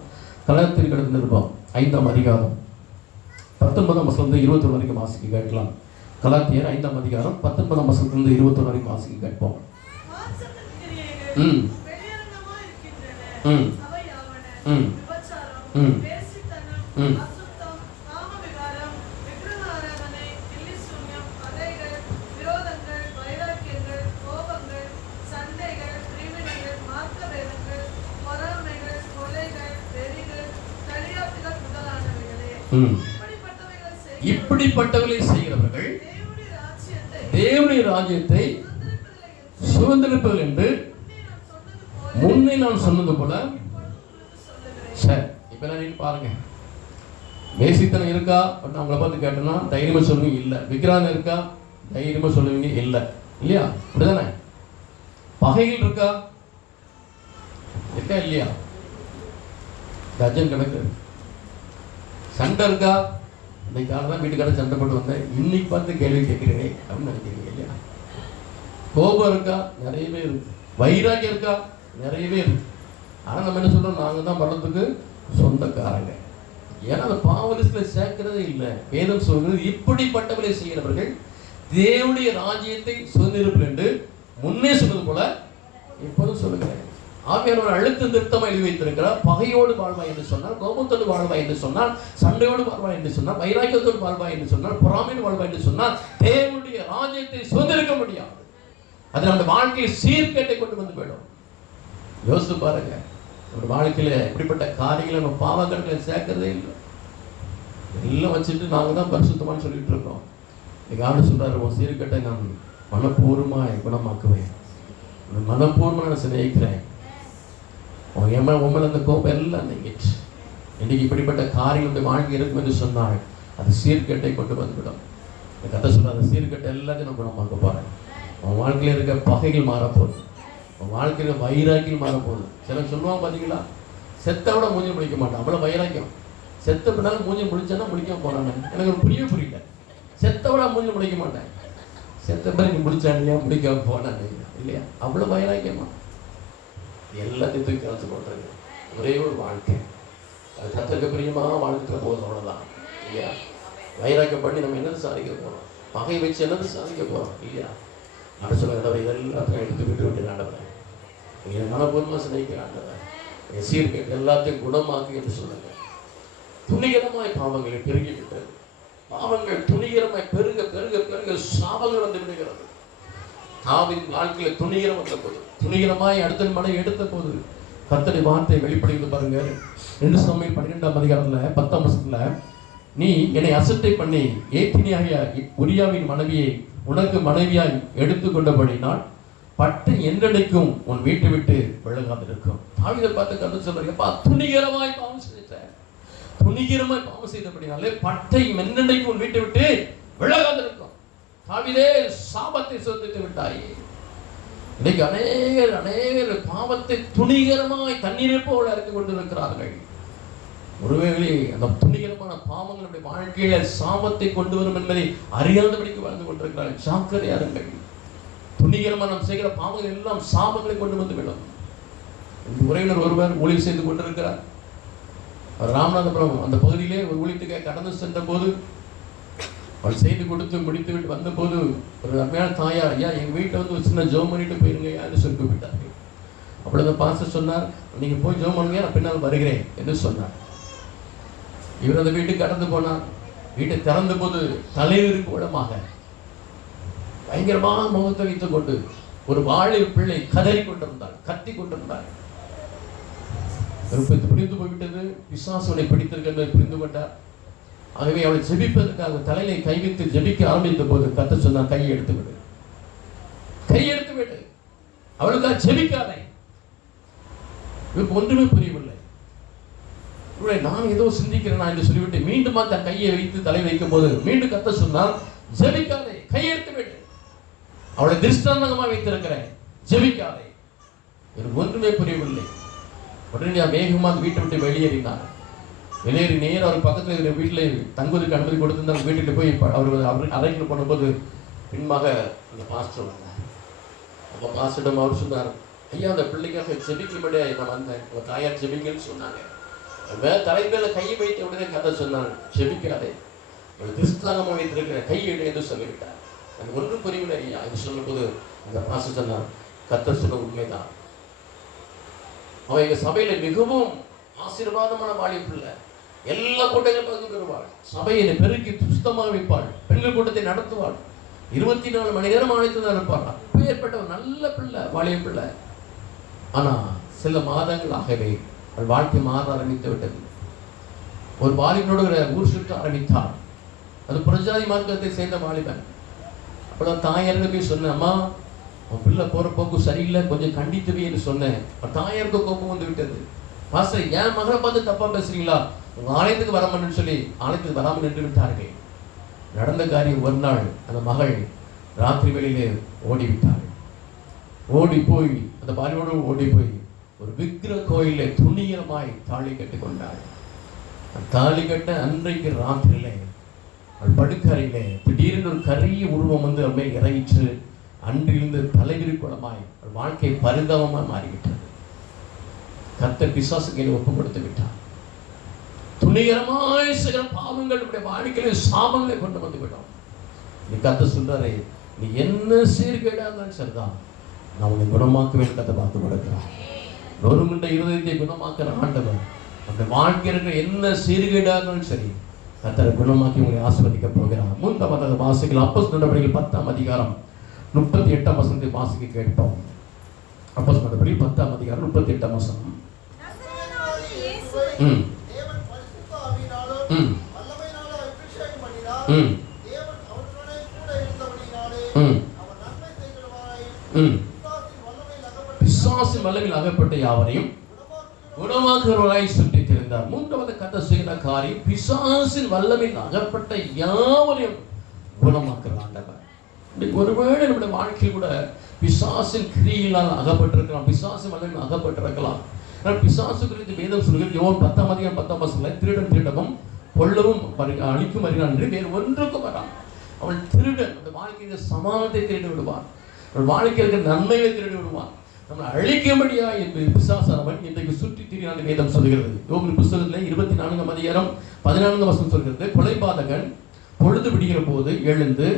கலாத்தியர் கிடந்து இருப்போம் 5ஆம் அதிகாரம் 19ஆம் வசனத்திலிருந்து 21 வரைக்கும் வாசிக்க கேட்கலாம். கலாத்தியர் 5ஆம் அதிகாரம் 19ஆம் வசனத்திலிருந்து 21 வரைக்கும் வாசிக்க கேட்போம். இப்படிப்பட்டவர்களை செய்கிறவர்கள் தேவனுடைய ராஜ்யத்தை சுதந்திரிப்பவர்கள் என்று முன்னே நான் சொன்னது போல. சரி, இப்ப நீங்க பாருங்க, மேசித்தனம் இருக்கா அப்படின்னு அவங்கள பார்த்து கேட்டோம்னா தைரியமா சொல்லுவீங்க இல்லை. விக்ரான் இருக்கா? தைரியமா சொல்லுவீங்க இல்லை, இல்லையா? அப்படிதானே? பகைகள் இருக்கா இல்லையா? டஜன் கணக்கு. சண்டை இருக்கா? இன்னைக்கு தான் வீட்டுக்கார சண்டை போட்டு வந்தேன், இன்னைக்கு பார்த்து கேள்வி கேட்கிறேன் அப்படின்னு நினைக்கிறீங்க இல்லையா? கோபம் இருக்கா? நிறையவே இருக்கு. வைராக்கியம் இருக்கா? நிறையவே இருக்கு. ஆனால் நம்ம என்ன சொல்றோம், நாங்கள் தான் பணத்துக்கு சொந்தக்காரங்க. ஏன்னா அந்த பாவலிஸ்ட்ல சேர்க்கிறதே இல்லை. வேதம் சொல்கிறது, இப்படிப்பட்டவர்களை செய்கிறவர்கள் தேவனுடைய ராஜ்யத்தை சுதந்திரிப்பது என்று முன்னே சொன்னது போல இப்போதும் சொல்லுகிறேன். ஆவியானவர் அழுத்த திருத்தமாக எழுதி வைத்திருக்கிறார். பகையோடு வாழ்வாய் என்று சொன்னால், கோபத்தோடு வாழ்வாய் என்று சொன்னால், சண்டையோடு வாழ்வாய் என்று சொன்னால், வைராக்கியத்தோடு வாழ்வாய் என்று சொன்னால், பொறாமையோடு வாழ்வாய் என்று சொன்னால் தேவனுடைய ராஜ்யத்தை சுதந்திரிக்க முடியாது. அது நம்ம வாழ்க்கையை சீர்கேட்டை கொண்டு வந்து போயிடும். யோசித்து பாருங்க, நம்ம வாழ்க்கையில இப்படிப்பட்ட காரியங்களை நம்ம பாவங்களை சேர்க்கிறதே இல்லை. எல்லாம் வச்சுட்டு நாங்கள் தான் பரிசுத்தமானு சொல்லிட்டு இருக்கோம். இன்னைக்கு ஆண்டு சொல்றாரு, உன் சீர்கேட்டை நான் மனப்பூர்வமாக குணமாக்குவேன், மனப்பூர்வமாக நான் சிநேகிக்கிறேன். உண்மையில அந்த கோபம் எல்லாம் நீங்கிட்டு இன்னைக்கு இப்படிப்பட்ட காரியங்களுடைய வாழ்க்கை இருக்கும் என்று சொன்னால் அது சீர்கேட்டை கொண்டு வந்துவிடும். கதை சொல்ற அந்த சீர்கேட்டை எல்லாத்தையும் நான் குணமாக்க போறேன். உன் வாழ்க்கையில் இருக்க பகைகள் மாறப்போகுது, உன் வாழ்க்கையில் வைராக்கியம் மாறப்போகுது. சிலர் சொல்லுவாங்க பார்த்தீங்களா, செத்த விட மூஞ்சி முடிக்க மாட்டான், அவ்வளோ வைராக்கியம். செத்த பின்னாலும் மூஞ்சி முடிச்சேன்னா முடிக்க போறாங்க. எனக்கு ஒரு புரியல. செத்த விட மூஞ்சி முடிக்க மாட்டேன், செத்த பிறகு நீ முடிச்சாண்டியா முடிக்க போனாங்க இல்லையா? அவ்வளோ வைராக்கியமா எல்லாத்தையும் தூக்கி கலந்து போட்டுருக்கு. ஒரே ஒரு வாழ்க்கை, அது கத்தருக்கு பிரியமாக வாழ்க்கிற போதும், அவ்வளோதான் இல்லையா? வைராக்கியம் பண்ணி நம்ம என்னது சாதிக்க போகிறோம்? பகை வச்சு என்னது சாதிக்க போகிறோம் இல்லையா? அப்படி சொல்லுறவர் இதெல்லாத்தையும் எடுத்து விட்டு விட்டு ஆண்டவர், நீங்கள் மனப்பூர்வமாக சிதைக்க ஆண்டவர், என் சீர்கேட்டு எல்லாத்தையும் குணமாக்கு என்று சொல்லுங்க. துணிகரமாய் பாவங்களை பெருகிவிட்டது. பாவங்கள் துணிகரமாய் பெருக பெருக பெருக சாபங்கள் வந்து விடுகிறது. தாவீதின் வாழ்க்கையில் துணிகரம் வந்த போது, துணிகரமாய் அடுத்த மனை எடுத்த போது கர்த்தருடைய வார்த்தை வெளிப்படுகிறது பாருங்க. 2 சாமுவேல் 12ஆம் அதிகாரத்துல 10ஆம் வசனத்துல, நீ என்னை அசட்டை பண்ணி ஏத்தினியாகிய உரியாவின் மனைவியை உனக்கு மனைவியாய் எடுத்துக்கொண்டபடினால் பட்டு என்றடைக்கும் உன் வீட்டை விட்டு விலகாதிருக்கும். தாவீதை பார்த்து கர்த்தர் சொல்றாருப்பா, துணிகரமாய் பாவம் செய்த, துணிகரமாய் பாவம் செய்தபடினாலே பட்டை மென்னடைக்கும் உன் வீட்டை விட்டு விலகாதிருக்கும். தாவீதே, சாபத்தை சுதந்திரித்து விட்டாயே. இன்னைக்கு அநேகர் பாவத்தை துணிகரமாய் தண்ணீரை போல அறிந்து கொண்டிருக்கிறார்கள். ஒருவேளை அந்த துணிகரமான பாவங்களுடைய வாழ்க்கையில சாபத்தை கொண்டு வரும் என்பதை அறியாதபடிக்கு வாழ்ந்து கொண்டிருக்கிறார்கள். ஜாக்கிரதையா இருங்கள். துணிகரமா நாம் செய்கிற பாவங்கள் எல்லாம் சாபங்களை கொண்டு வந்து விடும். உறவினர் ஒருவர் ஊழியம் செய்து கொண்டிருக்கிறார். ராமநாதபுரம் அந்த பகுதியிலே ஒரு ஊழியத்துக்கு கடந்து சென்ற போது, அவள் செய்து கொடுத்து முடித்து விட்டு வந்த போது ஒரு அருமையான தாயார், ஐயா எங்க வீட்டில் வந்து ஒரு சின்ன ஜெபம் பண்ணிட்டு போயிருங்க என்று சொல்லி கூப்பிட்டார்கள். அப்பொழுது பாஸ்டர் சொன்னார், நீங்க போய் ஜெபம் பண்ணுங்க, நான் பின்னால் வருகிறேன் என்று சொன்னார். இவர் அந்த வீட்டுக்கு கடந்து போனார். வீட்டை திறந்த போது தலைவருக்கு கூடமாக பயங்கரமாக முகத்தை வைத்துக் கொண்டு ஒரு வாலிப பிள்ளை கதறி கொண்டிருந்தாள், கத்தி கொண்டிருந்தாள். புரிந்து போய்விட்டது, பிசாசுனை பிடித்திருக்கிறது புரிந்து கொண்டார். ஆகவே அவளை ஜெபிப்பதற்காக தலையிலே கை வைத்து ஜெபிக்க ஆரம்பித்த போது கர்த்தர் சொன்னார், கையை எடுத்து விடு, கையை எடுத்து விடு, அவளுக்காக ஜெபிக்காதே. இவருக்கு ஒன்றுமே புரியவில்லை. நான் ஏதோ சிந்திக்கிறேன் என்று சொல்லிவிட்டு மீண்டும் தன் கையை வைத்து தலை வைக்கும் போது மீண்டும் கர்த்தர் சொன்னார், ஜெபிக்காதே, கையை எடுத்து விடு, அவளை திருஷ்டாந்தகமாக வைத்திருக்கிறேன், ஜெபிக்காதே. எனக்கு ஒன்றுமே புரியவில்லை. உடனே வேகமாக வீட்டை விட்டு வெளியேறினார். வெளியேறி நேரம் அவர் பக்கத்தில் இருக்கிற வீட்டில் தங்குவதற்கு அனுமதி கொடுத்திருந்தார். வீட்டுக்கு போய் அவர் அறைக்கு போனபோது பின்பாக அந்த பாஸ்டர் வந்தார். அப்போ பாஸ்டரிடம் அவர் சொன்னார், ஐயா அந்த பிள்ளைக்காக ஜெபிக்கும்படியா நான் வந்தேன், உங்கள் தாயார் ஜெபிக்கன்னு சொன்னாங்க. தலைமையில கையை வைத்த உடனே கதை சொன்னார், ஜெபிக்காதே, திருஷ்டாங்கமாக வைத்திருக்கிற கையெடு என்று சொல்லிவிட்டார். எனக்கு ஒன்றும் புரியவில்லை ஐயா என்று சொல்லும்போது அந்த பாஸ்டர் சொன்னார், கர்த்தர் சொன்ன உண்மைதான். அவன் எங்கள் சபையில மிகவும் ஆசீர்வாதமான வாலிப பிள்ளை, எல்லா கூட்டங்களும் பங்கு பெறுவாள், சபையை பெருக்கி சுத்தமாக வைப்பாள், பெண்கள் கூட்டத்தை நடத்துவாள், 24 மணி நேரம் அழைத்துதான் இருப்பாள். அப்பேற்பட்ட ஒரு நல்ல பிள்ளை, வாலிப பிள்ளை. ஆனா சில மாதங்களாகவே அவள் வாழ்க்கை மாற ஆரம்பித்து விட்டது. ஒரு வாலிபனோட ஊர் சுற்ற ஆரம்பித்தாள். அது புரஜாதி மார்க்கத்தை சேர்ந்த வாலிபன். அப்போ தாயாருக்கு போய் சொன்னேன், அம்மா உன் பிள்ளை போற போக்கு சரியில்லை, கொஞ்சம் கண்டித்துவே என்று சொன்னேன். தாயாருக்கு கோபம் வந்து விட்டது. பாஸ்டர் என் மகளை பார்த்து தப்பா பேசுறீங்களா, உங்க ஆலயத்துக்கு வரமாட்டேன்னு சொல்லி ஆலயத்துக்கு வராமல் நின்று விட்டார்கள். நடந்த காரியம் ஒரு நாள் அந்த மகள் ராத்திரி வேளையிலே ஓடிவிட்டாள். ஓடி போய் அந்த பாலியோடு ஓடி போய் ஒரு விக்கிர கோயிலே துணிகரமாய் தாலி கட்டி கொண்டாள். தாலி கட்ட அன்றைக்கு ராத்திரியிலே அவள் படுக்கறையிலே திடீரென்று ஒரு கரிய உருவம் வந்து அவள் மேல் இறங்கிற்று. அன்றிலிருந்து தலைவிரிக்குளமாய் அவள் வாழ்க்கை பரிதாபமாய் மாறிவிட்டது. கர்த்தர் பிசாசுக்கு ஒப்பு கொடுத்து விட்டார். துணிகரமாய் சில பாவங்கள் நம்முடைய வாழ்க்கையில சாபங்களை கொண்டு வந்து விடும். நீ கர்த்தர் சொல்றாரு, நீ என்ன சீர்கேடா இருந்தாலும் சரிதான், நான் உன்னை குணமாக்குவேன். கர்த்தர் பார்த்து கொடுக்கிறார். நொறுங்குண்ட இருதயத்தை குணமாக்குற ஆண்டவர் அந்த வாழ்க்கை இருக்கிற என்ன சீர்கேடா இருந்தாலும் சரி, கர்த்தரை குணமாக்கி உங்களை ஆசீர்வதிக்க போகிறார். மூன்றாவது வாசிக்கலாம். அப்போஸ்தலர் நடவடிக்கைகள் 10ஆம் அதிகாரம் 38ஆம் வசனத்தை வாசிக்க கேட்போம். அப்போஸ்தலர் நடவடிக்கைகள் 10ஆம் அதிகாரம் 38ஆம் வசனம். பிசாசின் வல்லமையில் அகப்பட்ட யாவரையும் குணமாக்குகிறவராய் சுற்றி திரிந்தார். மூன்றாவது கர்த்தர் செய்கிற காரியம், பிசாசின் வல்லமையில் அகப்பட்ட யாவரையும் குணமாக்குற ஆண்டவர். ஒருவேளை நம்முடைய வாழ்க்கையில் கூட பிசாசின் கிரியினால் அகப்பட்டிருக்கலாம், பிசாசின் வல்லமையில் அகப்பட்டிருக்கலாம். பிசாசு குறித்து வேதம் சொல்கிறது, யோவான் 10ஆம் அதிகாரம் 10ஆம் வசனத்தில், திருடன் திருடவும் கொல்லவும் அழிக்கும் வருகிறான் என்று வேறு ஒன்றுக்கும் வரான். அவள் திருடன், அந்த வாழ்க்கையில் சமாதானத்தை திருடி விடுவான், அவள் வாழ்க்கையில் இருக்கிற நன்மைகளை திருடி விடுவான். நம்மளை அழிக்கும்படியா என்று பிசாசானவன் இன்றைக்கு சுற்றி திரியான வேதம் சொல்கிறது. யோபின் புத்தகத்தில் 24ஆம் அதிகாரம் 14ஆம் வசனம் சொல்கிறது, கொலைபாதகன் பொழுது விடுகிற போது எழுந்து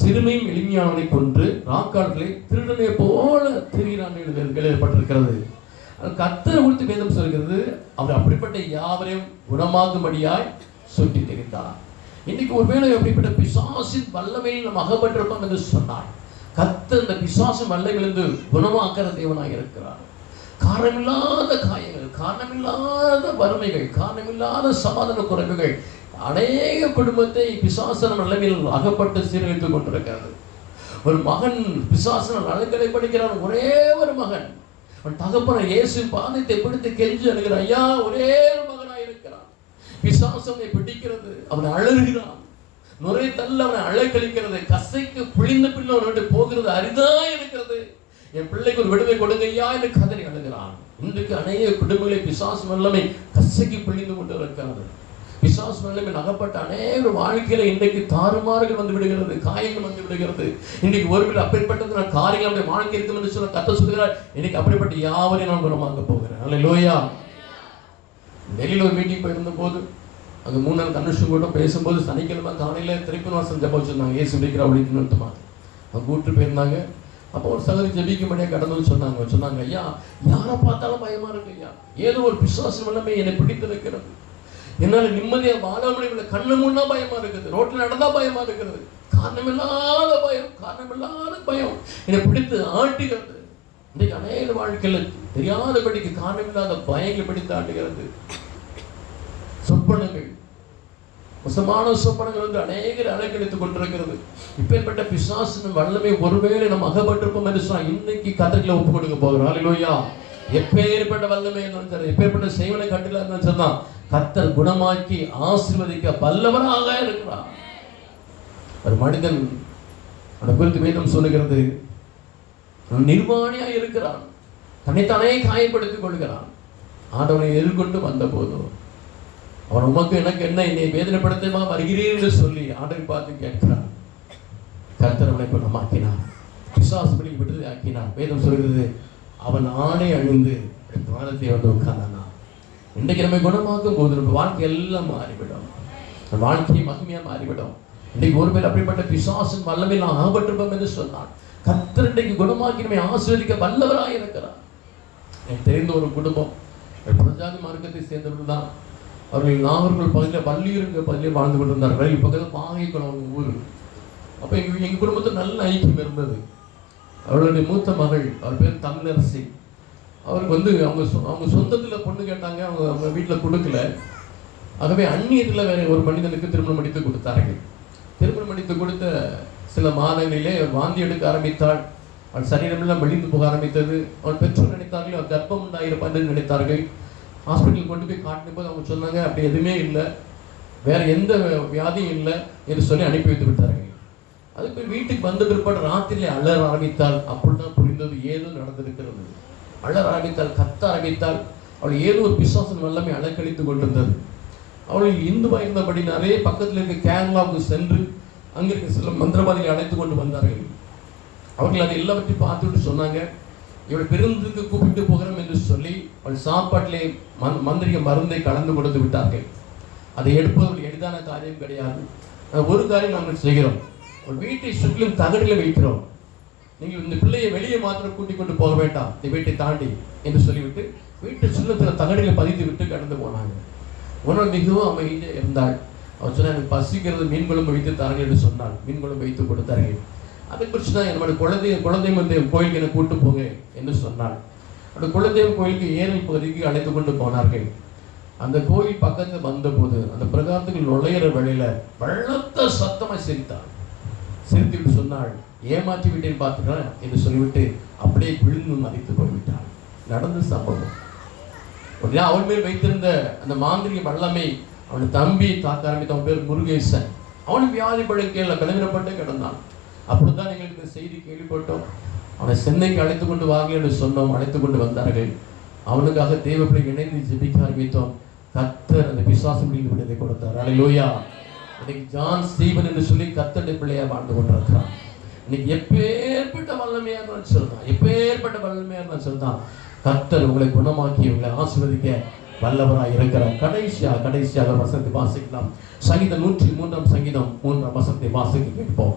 சிறுமையும் எளிமையானவனை கொன்று ராக்காலத்திலே திருடனை போல திரிகிறான் எழுதப்பட்டிருக்கிறது. கர்த்தர் குறித்து வேதம் சொல்கிறது, அவர் அப்படிப்பட்ட யாவரையும் குணமாகும்படியாய் சுற்றி திரிந்தார். இன்னைக்கு ஒருவேளை அப்படிப்பட்ட பிசாசின் வல்லமையில் நம்ம அகப்பட்டிருப்போம் என்று சொன்னார். கர்த்தர் இந்த பிசாசின் வல்லமையிலிருந்து குணமாக்குற தேவனாக இருக்கிறார். காரணமில்லாத காயங்கள், காரணமில்லாத வறுமைகள், காரணமில்லாத சமாதான குறைவுகள் அநேக குடும்பத்தை பிசாசன வல்லமையில் அகப்பட்டு சீரழித்துக் கொண்டிருக்கிறது. ஒரு மகன் பிசாசன நலன்களை படிக்கிறான், ஒரே ஒரு மகன். அவன் தகப்பன இயேசு பாதத்தை பிடித்து கெஞ்சி அழுகிறான், ஐயா ஒரே ஒரு மகனாய் இருக்கிறான், பிசாசனை பிடிக்கிறது, அவன் அழுகிறான். நுரை தள்ள அவனை அழகழிக்கிறது, கசைக்கு பிழிந்த பின்ன அவனை விட்டு போகிறது அரிதா இருக்கிறது. என் பிள்ளைக்கு ஒரு விடுதலை கொடுங்கய்யா என்று கதறி அழுகிறான். இன்றைக்கு அநேக குடும்பங்களை பிசாசு வல்லமை கசைக்கு பிழிந்து கொண்டு இருக்கிறது. பிசாசு வல்லமையில் அகப்பட்ட அநேக வாழ்க்கையில இன்றைக்கு தாறுமாறுகள் வந்து விடுகிறது, காயங்கள் வந்து விடுகிறது. இன்றைக்கு ஒருவேளை அப்படிப்பட்ட காரியங்கள் நம்முடைய வாழ்க்கை இருக்கும் என்று சொல்ல கர்த்தர் சொல்கிறார், இன்னைக்கு அப்படிப்பட்ட யாவரையும் நான் குணமாக்க போகிறேன். அல்லேலூயா. டெல்லியில் ஒரு மீட்டிங் போயிருந்த போது அங்கே 3 நாள் கன்வென்ஷன் கூட பேசும்போது சனிக்கிழமை காலையில் திருப்பி ஜெபம் வச்சுருந்தாங்க. ஏசு பிடிக்கிற அப்படின்னு அவங்க கூப்பிட்டு போயிருந்தாங்க. அப்போ ஒரு சகோதரி ஜெபிக்கும்படியாக கடந்து சொன்னாங்க ஐயா, யாரை பார்த்தாலும் பயமா இருக்கு ஐயா, ஏதோ ஒரு பிசாசு வல்லமை என்னை பிடித்திருக்கிறது, என்னால் நிம்மதியாக வாழ முடியவில்லை, கண்ணு முன்னா பயமா இருக்குது, ரோட்டில் நடந்தா பயமா இருக்கிறது, காரணமில்லாத பயம் என்னை பிடித்து ஆட்டுகிறது. இன்றைக்கு அநேக வாழ்க்கையில் தெரியாதபடிக்கு காரணமில்லாத பயங்கள் பிடித்து ஆட்டுகிறது. சொப்பனங்கள், மோசமான சொப்பனங்கள் வந்து அநேகர் அலைக்கழித்துக் கொண்டிருக்கிறது. இப்பேற்பட்ட பிசாசின் வல்லமை ஒருவேளை நம்ம அகப்பட்டிருப்போம் என்று சொன்னால் இன்னைக்கு கதறில ஒப்பு கொடுக்க போகிறோம். அல்லேலூயா. எப்பேற்பட்ட வல்லமை இருந்தாலும் சரி, எப்பேற்பட்ட செய்வனை கட்டில இருந்தாலும் சரிதான், கர்த்தர் குணமாக்கி ஆசீர்வதிக்க வல்லவராக இருக்கிறார். ஒரு மனிதன் அதை குறித்து வேதம் சொல்லுகிறது, நிர்வாணியா இருக்கிறான், தன்னைத்தானே காயப்படுத்திக் கொள்கிறான். ஆண்டவனை எதிர்கொண்டு வந்த போதும் அவன் உமக்கு எனக்கு என்ன, என்னை வேதனைப்படுத்தமா வருகிறேன் என்று சொல்லி ஆண்டவரை பார்த்து கேட்கிறான். கர்த்தர் அவனை குணமாக்கினார், பிசாசு பிடிக்கு விடுதலை ஆக்கினார். வேதம் சொல்கிறது, அவன் ஆடை அணிந்து பாதத்தை வந்து உட்கார்ந்தானா. இன்றைக்கு நம்மை குணமாக்கும் போது நம்ம வாழ்க்கை எல்லாம் மாறிவிடும், வாழ்க்கையை மகிமையா மாறிவிடும். இன்றைக்கு ஒரு பேர் அப்படிப்பட்ட பிசாசின் வல்லமையில் நாம் அகப்பட்டிருப்போம் என்று சொன்னார். கர்த்தர் இன்றைக்கு குணமாக்கி நம்மை ஆசீர்வதிக்க வல்லவராக இருக்கிறார். எனக்கு தெரிந்த ஒரு குடும்பம் புறஜாதி மார்க்கத்தை சேர்ந்தவர்கள் தான். அவர்கள் நாகர்கள் பகுதியில் வள்ளியூருங்கிற பகுதியில் வாழ்ந்து கொண்டிருந்தார்கள். பக்கத்தில் பாகைக்குளம் அவங்க ஊர். அப்போ எங்கள் குடும்பத்தில் நல்ல ஐக்கியம் இருந்தது. அவர்களுடைய மூத்த மகள், அவர் பேர் தமிழரசி. அவருக்கு வந்து அவங்க சொந்தத்தில் பொண்ணு கேட்டாங்க, அவங்க வீட்டில் கொடுக்கல. ஆகவே அந்நியத்தில் வேற ஒரு மனிதனுக்கு திருமணம் முடித்து கொடுத்தார்கள். திருமணம் முடித்து கொடுத்த சில மாதங்களிலே அவர் வாந்தி எடுக்க ஆரம்பித்தாள். அவள் சரீரமெல்லாம் மெலிந்து போக ஆரம்பித்தது. அவள் பெற்றோர் நினைத்தார்கள் அவர் கர்ப்பம் உண்டாயிருப்பார் என்று நினைத்தார்கள். ஹாஸ்பிட்டல் கொண்டு போய் காட்டின போது அவங்க சொன்னாங்க, அப்படி எதுவுமே இல்லை, வேற எந்த வியாதியும் இல்லை என்று சொல்லி அனுப்பி வைத்து விட்டார்கள். அதுக்கு போய் வீட்டுக்கு வந்த பிற்பாடு ராத்திரியிலே அலற ஆரம்பித்தாள். அப்படிதான் புரிந்தது, ஏதோ நடந்திருக்கிறது. அலற ஆரம்பித்தாள், கத்த ஆரம்பித்தாள். அவள் ஏதோ ஒரு பிசாசின் வல்லமை அலக்கழித்து கொண்டிருந்தது. அவள் இந்துவாக இருந்தபடினாலே பக்கத்தில் இருக்க கேரளாவுக்கு சென்று அங்கே இருக்க சில மந்திரவாதிகளை அழைத்து கொண்டு வந்தார்கள். அவர்கள் அதை எல்லாவற்றையும் பார்த்துட்டு சொன்னாங்க, இவள் பெருந்துக்கு கூப்பிட்டு போகிறோம் என்று சொல்லி அவள் சாப்பாட்டிலே மந்திரிக மருந்தை கலந்து கொடுத்து விட்டார்கள். அதை எடுப்பவர்கள் எளிதான காரியம் கிடையாது. ஒரு காரியம் நாங்கள் செய்கிறோம், ஒரு வீட்டை சுற்றிலும் தகடில் வைக்கிறோம், நீங்கள் இந்த பிள்ளையை வெளியே மாத்திரம் கூட்டிக் கொண்டு போக வேண்டாம், இந்த வீட்டை தாண்டி என்று சொல்லிவிட்டு வீட்டை சுற்றத்தில் தகடில் பதித்து விட்டு கடந்து போனாங்க. உணவு மிகவும் அமைதியாக இருந்தாள். அவன் சொன்னால் எனக்கு பசிக்கிறது, மீன் குழம்பு வைத்து தாருங்கள் என்று சொன்னாள். மீன் குழம்பு வைத்து கொடுத்தார்கள். அதை குறித்து தான் என்னோட குலதெய்வம் வந்து கோயிலுக்கு என்னை கூட்டு போங்க என்று சொன்னாள். அந்த குலதெய்வம் கோயிலுக்கு ஏரல் பகுதிக்கு அழைத்து கொண்டு போனார்கள். அந்த கோயில் பக்கத்தில் வந்தபோது அந்த பிரகாரத்துக்கு நுழையிற வழியில பள்ளத்த சத்தமாக சிரித்தாள். சிரித்துவிட்டு சொன்னாள், ஏமாற்றி விட்டேன் பார்த்துக்கிறேன் என்று சொல்லிவிட்டு அப்படியே விழுந்து மதித்து போய்விட்டாள். நடந்த சம்பவம். உடனே அவள் மேல் வைத்திருந்த அந்த மாந்திரிக வல்லமை அவனை தம்பி தாக்க ஆரம்பித்த. அவன் பேர் முருகேசன். அவனும் வியாதி படுக்கையில் கலவிடப்பட்டு கிடந்தான். அப்படித்தான் எங்களுக்கு இந்த செய்தி கேள்விப்பட்டோம். அவனை சென்னைக்கு அழைத்து கொண்டு வாங்க என்று சொன்னோம். அழைத்து கொண்டு வந்தார்கள். அவனுக்காக தேவப்பிள்ளை இணைந்து ஜெபிக்க ஆரம்பித்தோம். கர்த்தர் அந்த பிசாசு பிடித்து விடுதலை கொடுத்தார். அல்லேலூயா. இன்னைக்கு ஜான் ஸ்டீவன் என்று சொல்லி கர்த்தருடைய பிள்ளையா வாழ்ந்து கொண்டிருக்கிறான். இன்னைக்கு எப்பேற்பட்ட வல்லமையா இருந்தாலும் சொல்றான், எப்பேற்பட்ட வல்லமையா இருந்தாலும் சொல்றான், கர்த்தர் உங்களை குணமாக்கி உங்களை ஆசீர்வதிக்க வல்லவராக இருக்கிறார். கடைசியாக வசனத்தை வாசிக்கலாம். சங்கீதம் 103 சங்கீதம் 3 வசனத்தை வாசிக்க கேட்போம்.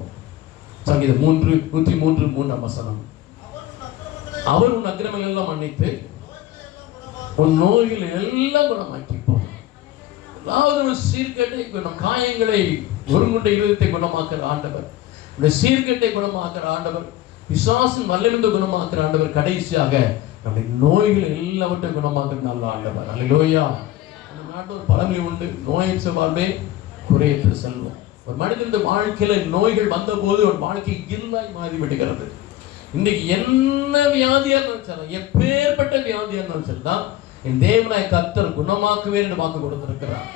சங்கீதம் 103 3 வசனம். அவர் உன் அக்கிரமங்கள் எல்லாம் மன்னித்து உன் நோய்கள் எல்லாம் குணமாக்கிப்போம். அதாவது ஒரு சீர்கேட்டை காயங்களை ஒருங்குண்ட இருதயத்தை குணமாக்குற ஆண்டவர், இந்த சீர்கேட்டை குணமாக்குற ஆண்டவர், பிசாசின் வல்லமிருந்து குணமாக்குற ஆண்டவர், கடைசியாக நம்முடைய நோய்கள் எல்லாவற்றையும் குணமாக்குற நல்ல ஆண்டவர். அல்லேலூயா. அந்த நாட்டில் ஒரு பழமொழி உண்டு, நோயற்ற வாழ்வே குறையற்ற செல்வம். ஒரு மனிதனுடைய வாழ்க்கையில நோய்கள் வந்த போது ஒரு வாழ்க்கை கில்லாய் மாறி விடுகிறது. இன்னைக்கு என்ன வியாதியா இருந்தாலும் சரி, எப்பேற்பட்ட வியாதியா இருந்தாலும் சரிதான், என் தேவனாய் கர்த்தர் குணமாக்குவேன் என்று வாக்கு கொடுத்திருக்கிறார்.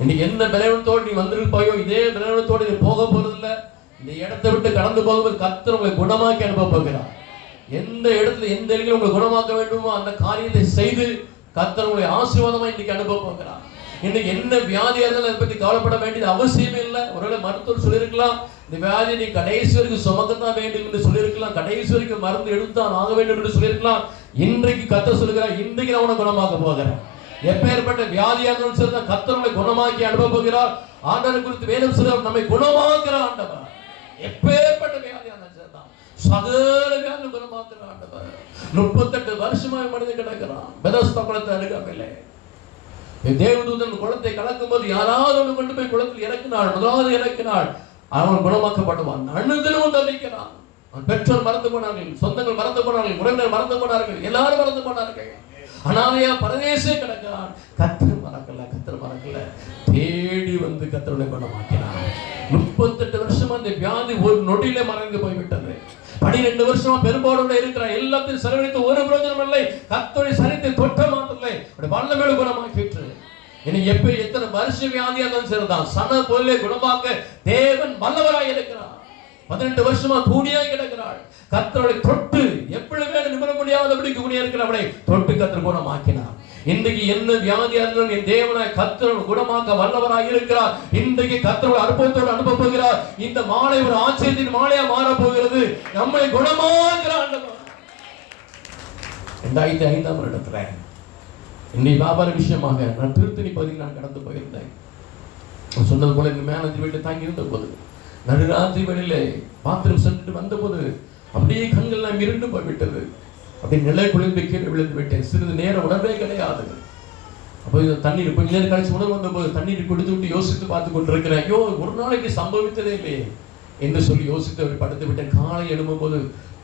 இன்னைக்கு என்ன பலவீனத்தோடு நீ வந்திருப்பாயோ இதே பலவீனத்தோடு நீ போக போறதில்லை. இந்த இடத்தை விட்டு கடந்து போகும்போது கர்த்தர் உங்களை குணமாக்கி அனுப்ப போகிறார். எந்த இடத்துல எந்த இடத்துல உங்களை குணமாக்க வேண்டுமோ அந்த காரியத்தை செய்து கர்த்தர் உங்களை ஆசீர்வாதமா இன்னைக்கு அனுப்ப போகிறார். இன்னைக்கு என்ன வியாதியா இருந்தாலும் அதை பத்தி கவலைப்பட வேண்டியது அவசியமே இல்லை. ஒருவேளை மருத்துவர் சொல்லியிருக்கலாம், இந்த வியாதியை நீ கடைசி வரைக்கும் சுமக்கத்தான் வேண்டும் என்று சொல்லியிருக்கலாம், கடைசி வரைக்கும் மருந்து எடுத்தான் ஆக வேண்டும் என்று சொல்லியிருக்கலாம். இன்றைக்கு கர்த்தர் சொல்லுகிறார், இன்றைக்கு நான் உன்னை குணமாக்க போகிறேன். எப்பேற்பட்ட வியாதியா இருந்தாலும் சரி கர்த்தர் உங்களை குணமாக்கி அனுப்ப போகிறார். ஆண்டவரை குறித்து வேதம் சொல்லுகிறார், நம்மை குணமாக்குற ஆண்டவர். எப்பேற்பட்ட வியாதியா இருந்தாலும் சரிதான், சகல வியாதி குணமாக்குற ஆண்டவர். 38 வருஷமா மனிதன் கிடக்கிறான் பெதஸ்தா குளத்தை அருகாமையிலே. தேவதூதன் குளத்தை கலக்கும் போது யாராவது ஒன்று கொண்டு போய் குளத்தில் இறக்கினாள், முதலாவது இறக்கினாள், அவன் குணமாக்கப்படுவான். அனுதினமும் தவிக்கிறான். அவன் பெற்றோர் மறந்து போனார்கள், சொந்தங்கள் மறந்து போனார்கள், உறவினர் மறந்து போனார்கள், எல்லாரும் மறந்து போனார்கள். அனாதையா பரதேசே கிடக்கிறான். கர்த்தர் மறக்கல, தேடி வந்து கர்த்தருடைய குணமாக்கினார். 38 வருஷமா அந்த வியாதி ஒரு நொடியிலே மறைந்து போய்விட்டது. 12 வருஷமா பெரும்பாலோட இருக்கிற எல்லாத்தையும் செலவழித்து ஒரு பிரயோஜனம் இல்லை. கர்த்தருடைய சரீரத்தை தொட்ட மாத்திரமே வல்லமையோடு குணமாக்கிட்டு இன்னைக்கு எப்ப எத்தனை வருஷ வியாதியா இருந்தாலும் சரிதான், சன போலே குணமாக்க தேவன் வல்லவராய் இருக்கிறார். 18 வருஷமா கூடியாய் கிடக்கிறாள். கர்த்தரை தொட்டு எப்பொழுதுமே நிமிர முடியாதபடி கூடியா இருக்கிறவனை தொட்டு கர்த்தர் குணமாக்கினார். இன்றைக்கு என்ன வியாதியா இருந்தாலும் என் தேவனாய் கர்த்தர் குணமாக்க வல்லவராய் இருக்கிறார். இன்றைக்கு கர்த்தர் அனுபவத்தோடு அனுப்ப போகிறார். இந்த மாலை ஒரு ஆச்சரியத்தின் மாலையா மாற போகிறது. நம்மை குணமாக்குறார். 2005ஆம் வருடத்துல இன்னைக்கு வியாபார விஷயமாக நான் திருத்தணி பகுதிக்கு நான் கடந்து போயிருந்தேன். சொன்னது போல எங்க மேனேஜர் வீட்டில் தாங்கி இருந்த போது நடுராத்திரி வழியிலே பாத்திரம் சென்றுட்டு வந்த போது அப்படியே கண்கள் நான் இருண்டு போய்விட்டது. அப்படி நிலை குளிர்ந்து கீழே விழுந்து விட்டேன். சிறிது நேரம் உணர்வே கிடையாது. அப்போ தண்ணீர் கொஞ்ச நேரம் கழிச்சு உணர்வு வந்த போது தண்ணீர் கொடுத்து விட்டு யோசித்து பார்த்து கொண்டிருக்கிறேன். ஐயோ, ஒரு நாளைக்கு சம்பவித்ததே இல்லையே என்று சொல்லி யோசித்து அவர் படுத்து விட்டேன். காலை எழும்பும் போது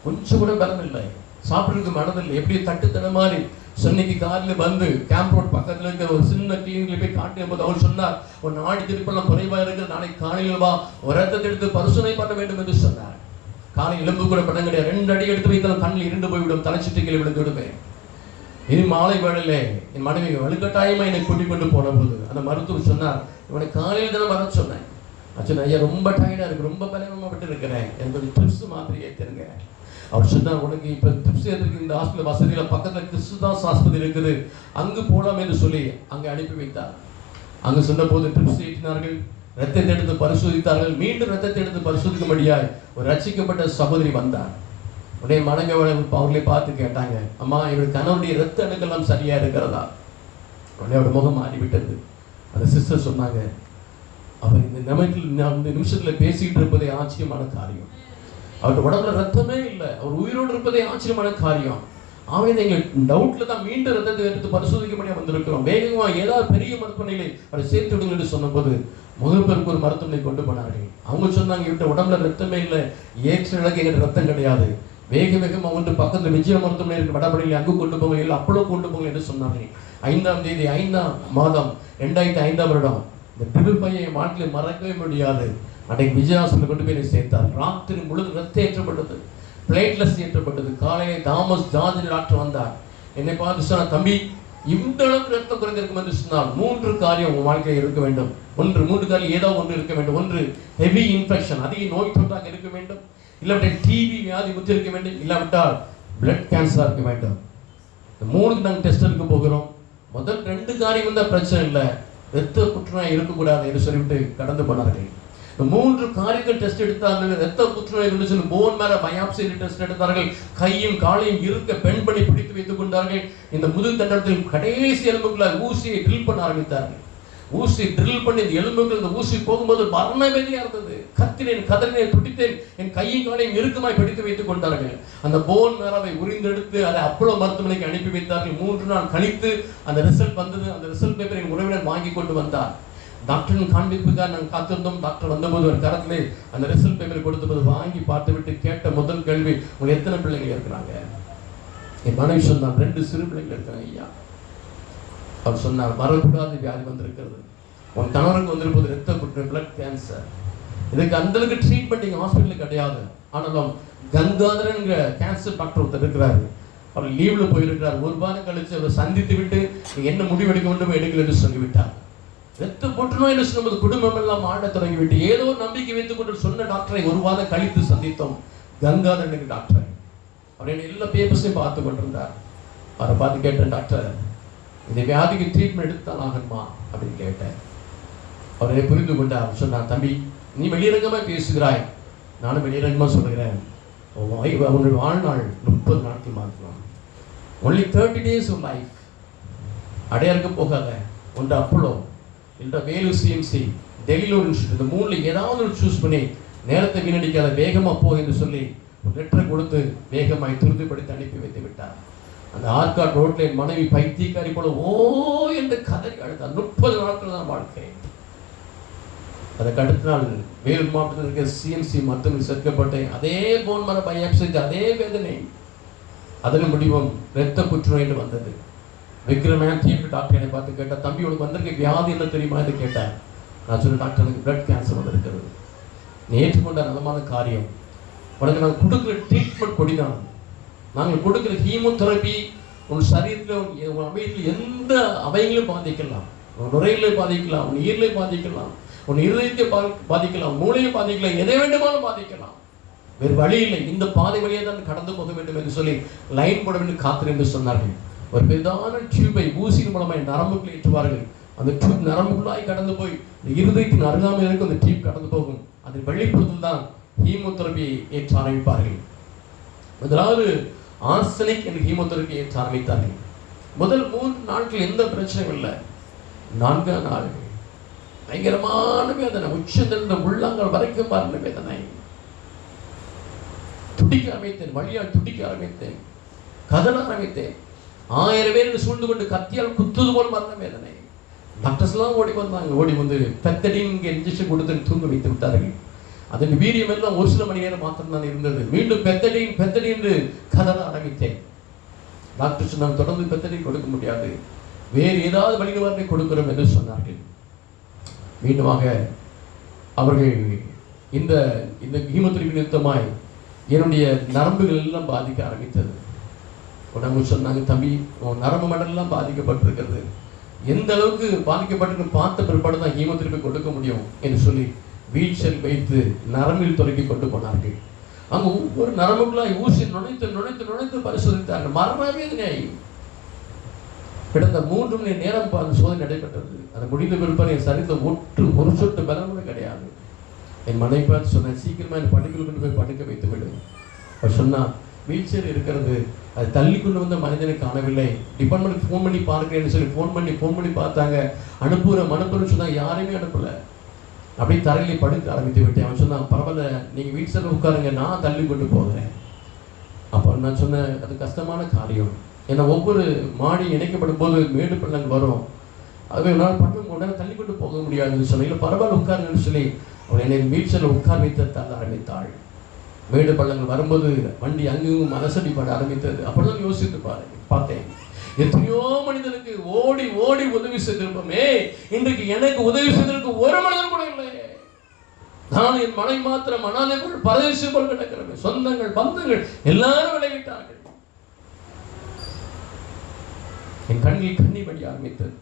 கொஞ்சம் கூட பலம் இல்லை, சாப்பிட்றதுக்கு மனதில்லை. எப்படி தட்டுத்தன மாதிரி சென்னைக்கு காரில் வந்து கேம்ப் ரோட் பக்கத்தில் இருக்கிற ஒரு சின்ன கிளினிக்ல போய் காட்டிய போது அவர் சொன்னார், ஒரு நாடி திருப்பெல்லாம் குறைவா இருக்கிறது, நாளைக்கு காலையில் வா, ஒரு ரத்தத்தை எடுத்து பரிசோதனை பண்ண வேண்டும் என்று சொன்னார். காலை எலும்பு கூட படம் கிடையாது, 2 அடி எடுத்து வைத்தாலும் கண்ணில் இருண்டு போய்விடும், தலைச்சுட்டு கீழே விழுந்து விடுவேன். இனி மாலை வேளையிலே என் மனைவி வலுக்கட்டாயமா என்னை கூட்டிக் கொண்டு போன போது அந்த மருத்துவர் சொன்னார், இவனை காலையில் தானே வர சொன்னேன். ஆச்சு, ஐயா ரொம்ப டயர்டா இருக்கு, ரொம்ப பலவீனப்பட்டு இருக்கிறேன், எனக்கு ஒரு ட்ரிப்ஸ் மாத்திரையே தருங்க. அவர் சொன்னார், உனக்கு இப்போ ட்ரிப்ஸ் ஏற்றுக்கு இந்த ஹாஸ்பிட்டல் வசதியில் பக்கத்தில் கிறிஸ்துதாஸ் ஆஸ்பத்திரி இருக்குது, அங்கு போகலாம் என்று சொல்லி அங்கே அனுப்பி வைத்தார். அங்கு சொன்ன போது ட்ரிப்ஸ் ஏற்றினார்கள், ரத்தத்தை எடுத்து பரிசோதித்தார்கள். மீண்டும் ரத்தத்தை எடுத்து பரிசோதிக்கும்படியாய் ஒரு ரட்சிக்கப்பட்ட சகோதரி வந்தார். உடனே மனைவி அவர்களே பார்த்து கேட்டாங்க, அம்மா இவருடைய கணவருடைய ரத்த அணுக்கெல்லாம் சரியா இருக்கிறதா? உடனே அவருடைய முகம் மாறிவிட்டது. அந்த சிஸ்டர் சொன்னாங்க, அவர் இந்த நிமிஷத்துல பேசிக்கிட்டு இருப்பதே ஆச்சரியமான காரியம். அவருடைய உடம்புல ரத்தமே இல்லை, அவர் உயிரோடு இருப்பதே ஆச்சரியமான காரியம். அவன் எங்கள் டவுட்ல தான் மீண்டும் ரத்தத்தை எடுத்து பரிசோதிக்க முடியாது வந்திருக்கிறோம், வேகமா ஏதாவது பெரிய மருத்துவமனைகளை அவரை சேர்த்து விடுங்க என்று சொன்னபோது முகப்பெருக்கு ஒரு மருத்துவமனை கொண்டு போனார்கள். அவங்க சொன்னாங்க, இவருடைய உடம்புல ரத்தமே இல்லை, ஏற்ற எங்கிட்ட ரத்தம் கிடையாது, வேகமா வந்து பக்கத்துல விஜய மருத்துவமனை இருக்கு வடபடியில், அங்கு கொண்டு போங்க, இல்லை அப்பளோ கொண்டு போங்க என்று சொன்னார்கள். 5ஆம் தேதி 5ஆம் மாதம் 2005ஆம் வருடம் இந்த திருப்பையை வாழ்க்கையில் மறக்கவே முடியாது. அன்றைக்கு விஜயாசனில் கொண்டு போய் சேர்த்தார். ராத்திரி முழுது ரத்தம் ஏற்றப்பட்டது, பிளேட்லெஸ் ஏற்றப்பட்டது. காலையிலே தாமஸ் ஜார்ஜ் டாக்டர் வந்தார். என்னை பார்த்து சொன்னார், தம்பி இந்த அளவுக்கு ரத்தம் குறைந்திருக்கும் என்று சொன்னால் 3 காரியம் உங்கள் வாழ்க்கையில் இருக்க வேண்டும். 3 காரியம் ஏதோ ஒன்று இருக்க வேண்டும். 1 ஹெவி இன்ஃபெக்ஷன், அதிக நோய் தொற்றாக இருக்க வேண்டும், இல்லாவிட்டால் டிபி வியாதி முற்றி இருக்க வேண்டும், இல்லாவிட்டால் பிளட் கேன்சர் இருக்க வேண்டும். இந்த 3க்கு நாங்கள் டெஸ்ட் எடுக்க போகிறோம். முதல் 2 காரியம் வந்தால் பிரச்சனை இல்லை, ரத்த புற்றுநோய் இருக்கக்கூடாது என்று சொல்லிவிட்டு கடந்து போனார்கள். 3 காரியங்கள் டெஸ்ட் எடுத்தார்கள். ரத்த புற்றுநோய் சொல்லி போன் மேர பயாப்சி டெஸ்ட் எடுத்தார்கள். கையும் காலையும் இருக்க பெண் பண்ணி பிடித்து வைத்துக் கொண்டார்கள். இந்த முதுகு தண்டத்தில் கடைசி எலும்புகளை ஊசியை ட்ரில் பண்ண ஆரம்பித்தார்கள். ஊசி ட்ரில் பண்ணி இந்த எலும்புகள் இந்த ஊசி போகும்போது மரணவேதியா இருந்தது. கத்தினேன், கதறினேன், துடித்தேன், என் கையும் காலையும் இறுக்கமாய் பிடித்து வைத்துக் கொண்டார்கள். அந்த போன் மேரவை உரிந்தெடுத்து அதை அப்போலோ மருத்துவமனைக்கு அனுப்பி வைத்தார்கள். 3 நாள் கழித்து அந்த ரிசல்ட் வந்தது. அந்த ரிசல்ட் பேப்பரை என் உறவினர் வாங்கி கொண்டு வந்தார். டாக்டரின் காண்பிப்புக்காக நாங்கள் காத்திருந்தோம். டாக்டர் வந்தபோது ஒரு கரத்திலே அந்த ரிசல்ட் பேப்பர் கொடுத்தபோது வாங்கி பார்த்து விட்டு கேட்ட முதல் கேள்வி, உங்களுக்கு எத்தனை பிள்ளைகள் இருக்கிறாங்க? என் மனைவி சொன்னார், 2 சிறு பிள்ளைகள் இருக்கிறாங்க ஐயா. அவர் சொன்னார், வரக்கூடாத வியாதி வந்திருக்கிறது, உன் கணவருக்கு வந்திருப்பது ரத்த புற்றுநோய், பிளட் கேன்சர். இதுக்கு அந்த அளவுக்கு ட்ரீட்மெண்ட் எங்கள் ஹாஸ்பிட்டலில் கிடையாது. ஆனாலும் கங்காதரன் கேன்சர் டாக்டர் ஒருத்தர் இருக்கிறாரு, அவர் லீவ்ல போயிருக்கிறார். 1 வாரம் கழிச்சு அவரை சந்தித்து விட்டு என்ன முடிவெடுக்க வேண்டும் எடுக்கல என்று சொல்லிவிட்டார். ரத்த புற்றுநோய் என்று நமது குடும்பம் எல்லாம் ஆட தொடங்கிவிட்டு ஏதோ நம்பிக்கை வைத்துக் கொண்டு சொன்ன டாக்டரை ஒரு வாரம் கழித்து சந்தித்தோம். கங்காதரன் டாக்டர். அவர் என்ன எல்லா பேப்பர்ஸையும் பார்த்து கொண்டிருந்தார். அவரை பார்த்து கேட்டேன், டாக்டர் இந்த வியாதிக்கு ட்ரீட்மெண்ட் எடுத்தான் ஆகணுமா அப்படின்னு கேட்டேன். அவரை புரிந்து கொண்டார். சொன்னார், தம்பி நீ வெளியரங்கமாக பேசுகிறாய், நானும் வெளியரங்கமாக சொல்லுகிறேன். உன்னுடைய வாழ்நாள் 30 நாட்கள் மாற்றலாம். Only 30 days of life. அடையாருக்கு போகாத. ஒன்று அப்போலோ, இல்லை வேலூர் சிஎம்சி, டெல்லியில் ஒரு இன்ஸ்டியூட், இந்த 3ல் ஏதாவது ஒரு சூஸ் பண்ணி நேரத்தை வீணடிக்காத, வேகமாக போ என்று சொல்லி ஒரு லெட்டரை கொடுத்து வேகமாய் துரிதப்படுத்தி அனுப்பி வைத்து விட்டார். அந்த ஆர்காட் ரோட்ல என் மனைவி பைத்தியக்காரி போல ஓ என்று கதறி அழுத்தார். 30 நாட்கள் தான் வாழ்க்கை. அதுக்கு அடுத்த நாள் வேலூர் மாவட்டத்தில் இருக்கிற சிஎம்சி மருத்துவமனை சேர்க்கப்பட்டேன். அதே போன் மர பயாப்சி, அதே வேதனை. அதன் முடிவும் இரத்த புற்றுநோய் என்று வந்தது. விக்ரமன் டாக்டர் என்னை பார்த்து கேட்டார், தம்பி உனக்கு வந்திருக்க வியாதி என்ன தெரியுமா என்று கேட்டார். நான் சொன்ன, டாக்டர் எனக்கு பிளட் கேன்சர் வந்திருக்கிறது. நீ ஏற்றுக்கொண்ட நலமான காரியம். உனக்கு நாங்கள் கொடுக்குற ட்ரீட்மெண்ட் கொடிதான். நாங்கள் கொடுக்குற ஹீமோதெரப்பி உன் சரீரத்தில் உன் அமையத்தில் எந்த அவைகளையும் பாதிக்கலாம். உன் நுரையிலே பாதிக்கலாம், உன் ஈரலை பாதிக்கலாம், உன் இருதயத்தை பாதிக்கலாம், மூளையை பாதிக்கலாம், எதை வேண்டுமானும் பாதிக்கலாம். வேறு வழி இல்லை. இந்த பாதை வழியாக தான் கடந்து போக வேண்டும் என்று சொல்லி லைன் போட வேண்டும் காத்திரு என்று சொன்னார்கள். ஒரு பெரிதான டியூபை ஊசியின் மூலமாய் நரம்புக்குள் ஏற்றுவார்கள். அந்த டியூப் நரம்புக்குள்ளாய் கடந்து போய் இருதயத்தின் அருகாமையில் இருக்கும் அந்த டியூப் கடந்து போகும். அதன் வெளிப்புறத்தில் தான் ஹீமோதெரபியை ஏற்ற ஆரம்பிப்பார்கள். முதலாவது ஆர்சனிக் என்று ஹீமோதெரபியை ஏற்ற ஆரம்பித்தார்கள். முதல் 3 நாட்கள் எந்த பிரச்சனையும் இல்லை. 4ஆம் நாள் பயங்கரமான வேதனை, உச்சந்திருந்த உள்ளாங்கள் வரைக்கும் பாருங்க வேதனை. துடிக்க ஆரம்பித்தேன், வழியால் துடிக்க ஆரம்பித்தேன், கதற ஆரம்பித்தேன். 1000 பேர் சூழ்ந்து கொண்டு கத்தியால் குத்துது போல் மரண வேதனை. டாக்டர்ஸ் எல்லாம் ஓடி வந்தாங்க. ஓடி வந்து பெத்தடின் இன்ஜெக்ஷன் கொடுத்து தூங்க வைத்து விட்டார்கள். அதன் வீரியம் எல்லாம் ஒரு சில மணி நேரம் மாத்திரம் தான் இருந்தது. மீண்டும் பெத்தடி என்று கதற ஆரம்பித்தேன். டாக்டர் சொன்னாங்க, தொடர்ந்து பெத்தடின் கொடுக்க முடியாது, வேறு ஏதாவது வழி நிவாரணை கொடுக்கிறோம் என்று சொன்னார்கள். மீண்டுமாக அவர்கள் இந்த இந்த ஹீமோதெரபி நிமித்தமாய் என்னுடைய நரம்புகள் எல்லாம் பாதிக்க ஆரம்பித்தது. உடம்பு சொன்னாங்க, தம்பி உன் நரம்பு மண்டலம் பாதிக்கப்பட்டிருக்கிறது, எந்த அளவுக்கு பாதிக்கப்பட்டிருக்கு பார்த்த பிற்பாடு தான் ஹீமோதெரபி கொடுக்க முடியும் என்று சொல்லி வீழ்ச்சல் வைத்து நரம்பில் தொடக்கி கொண்டு போனார்கள். அங்கு ஒவ்வொரு நரம்புகளாய் ஊசி நுழைத்து பரிசோதித்தார்கள். மரண வேதனை. கிடந்த 3 மணி நேரம் சோதனை நடைபெற்றது. அது முடிந்த பிற்பாடு என் சரீரத்தில் ஒரு சொட்டு பலம் கூட கிடையாது. என் மனைவி பார்த்து சொன்னேன், சீக்கிரமா என் படுக்கையில் கொண்டு போய் படுக்க வைத்து விடும். அவர் சொன்னா, வீல் சேர் இருக்கிறது, அது தள்ளி கொண்டு வந்த மனிதனை காணவில்லை, டிபார்ட்மெண்ட் ஃபோன் பண்ணி பார்க்கிறேன்னு சொல்லி ஃபோன் பண்ணி பார்த்தாங்க. அனுப்புறேன்னு சொன்னாங்க, யாரையுமே அனுப்பல. அப்படியே தரையிலே படுக்க ஆரம்பித்து விட்டேன். அவன் சொன்னான், பரவாயில்ல நீங்கள் வீட்டு சேர் உட்காருங்க, நான் தள்ளி கொண்டு போகிறேன். அப்போ நான் சொன்னேன், அது கஷ்டமான காரியம். ஏன்னா ஒவ்வொரு மாடி இணைக்கப்படும் போது மேடு பள்ளங்கள் வரும். அது என்னால் உடனே தள்ளி கொண்டு போக முடியாதுன்னு சொல்லி, இல்லை பரவாயில்ல உட்காருங்கன்னு சொல்லி அவள் என்னை வீழ்ச்சியில் உட்கார் வைத்து தள்ள ஆரம்பித்தாள். மேடு பள்ளங்கள் வரும்போது வண்டி அங்கேயும் மனசடி பாட ஆரம்பித்தது. அப்படிதான் யோசித்து பார்த்தேன், எத்தனையோ மனிதனுக்கு ஓடி ஓடி உதவி செய்திருப்போமே, இன்றைக்கு எனக்கு உதவி செய்வதற்கு ஒரு மனிதன் கூட இல்லை. நான் என் மனை மாத்திரம் அனாதைகள் பரதேசம் போல் கிடக்கிறது. சொந்தங்கள் பந்தங்கள் எல்லாரும் விலகிட்டார்கள். என் கண்ணில் கண்ணி வடிய ஆரம்பித்தது.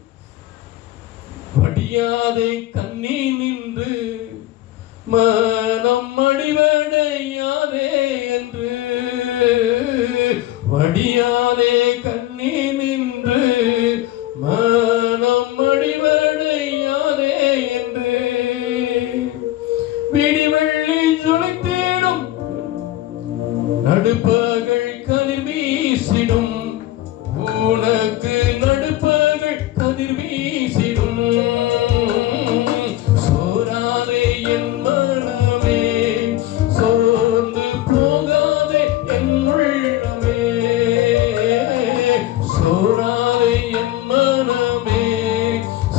வடியாதே கண்ணி நின்று மனம் அடிவடையாதே என்று, வடியாதே கண்ணி நின்று மனம் அடிவடையாதே என்று, விடிவெள்ளி ஜொலித்திடும் நடுப்பகல் கதிர் வீசிடும், உனக்கு நடுப்பகல் கதிர் வீசிடும், சோராதே என் மனமே, சோர்ந்து போகாதே என் உள்ளமே, சோராதே என் மனமே,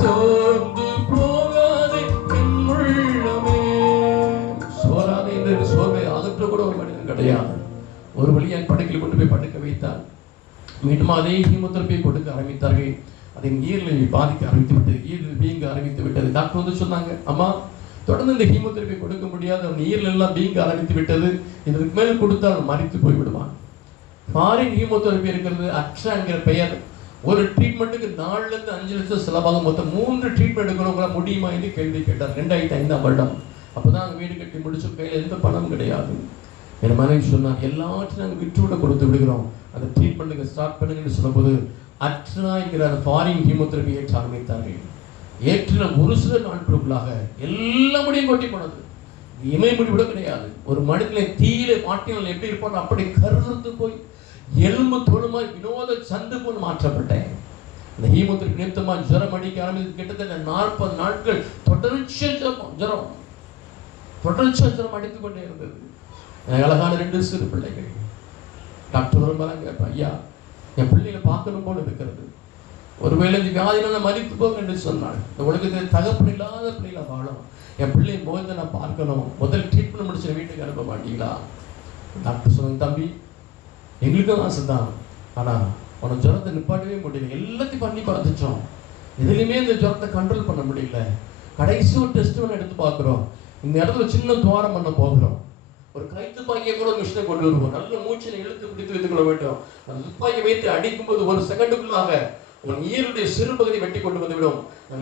சோர்ந்து போகாதே என் உள்ளமே. சோராதே என்று சோர்வை அகற்ற கூட ஒரு மனிதன் கிடையாது. ஒரு வழி என் படுக்கையில் கொண்டு போய் படுக்க வைத்தார். மீண்டும் அதே ஹீமோதெரபியை கொடுக்க ஆரம்பித்தார்கள். அதன் ஈரலை பாதிக்க ஆரம்பித்து விட்டது, ஈரல் வீங்க ஆரம்பித்து விட்டது. டாக்டர் வந்து சொன்னாங்க, அம்மா தொடர்ந்து இந்த ஹீமோதெரபி கொடுக்க முடியாது, அவன் ஈரல் எல்லாம் வீங்க ஆரம்பித்து விட்டது, இதற்கு மேல் கொடுத்தால் அவன் மறித்து போய்விடுவான். ஃபாரின் ஹீமோதெரபி இருக்கிறது, அக்ஷாங்கிற பெயர், ஒரு ட்ரீட்மெண்ட்டுக்கு 4 5 லட்சம் செலவாகும். மொத்தம் 3 ட்ரீட்மெண்ட் எடுக்கணும் முடியுமா என்று கேள்வி கேட்டார். 2005ஆம் வருடம். அப்போதான் நாங்கள் வீடு கட்டி முடிச்சு, கையில் எந்த பணம் கிடையாது. என் மனைவி சொன்னார், எல்லாத்தையும் நாங்கள் விட்டுவிட கொடுத்து விடுகிறோம், அந்த ட்ரீட்மெண்ட்டுக்கு ஸ்டார்ட் பண்ணுங்கன்னு சொன்னபோது அட்ரா என்கிற அந்த ஃபாரின் ஹீமோதெரபி ஏற்ற ஆரம்பித்தார்கள். ஏற்றின ஒரு சில நாட்களுக்குள்ளாக எல்லா முடியும் கொட்டி போனது. இமைமுடி கூட கிடையாது. ஒரு மனிதனை தீயில மாட்டினால் எப்படி இருப்பானோ அப்படி கருத்து போய் எலும்பு தோலுமாய் வினோத சந்து போல் மாற்றப்பட்டேன். இந்த ஹீமோதெரபி நிமித்தமா ஜுரம் அடிக்க ஆரம்பித்து கிட்டத்தட்ட 40 நாட்கள் தொடர்ச்சியா ஜுரம் அடித்துக் கொண்டே இருந்தது. அழகான 2 சிறு பிள்ளைகள். டாக்டர் வரும்போது ஐயா, என் பிள்ளைகளை பார்க்கணும் போல இருக்கிறது, ஒருவேளை இந்த வியாதினால மறித்து போக என்று சொன்னாள். இந்த உலகத்தில் தகப்பன் இல்லாத பிள்ளைகளை வாழும், என் பிள்ளை போய் நான் பார்க்கணும், முதல் ட்ரீட்மெண்ட் முடிச்சு வீட்டுக்கு அனுப்ப மாட்டீங்களா? டாக்டர் சொன்னாங்க, தம்பி எங்களுக்கும் ஆசை தான், ஆனால் உனக்கு ஜுரத்தை நிப்பாட்டவே முடியல, எல்லாத்தையும் பண்ணி பார்த்துச்சோம், எதுலையுமே இந்த ஜுரத்தை கண்ட்ரோல் பண்ண முடியல. கடைசி ஒரு டெஸ்ட் ஒன்று எடுத்து பார்க்குறோம், இந்த இடத்துல சின்ன துவாரம் பண்ண போகிறோம், ஒரு கைத்துப்பாக்கியை கூட மிஷினை கொண்டு வருவோம், நல்ல மூச்சினை இழுத்து பிடித்து வைத்துக் கொள்ள வேண்டும். அந்த துப்பாக்கி வைத்து அடிக்கும்போது ஒரு செகண்டுக்குள்ளாக உன் ஈருடைய சிறு பகுதி வெட்டி கொண்டு வந்துவிடும்,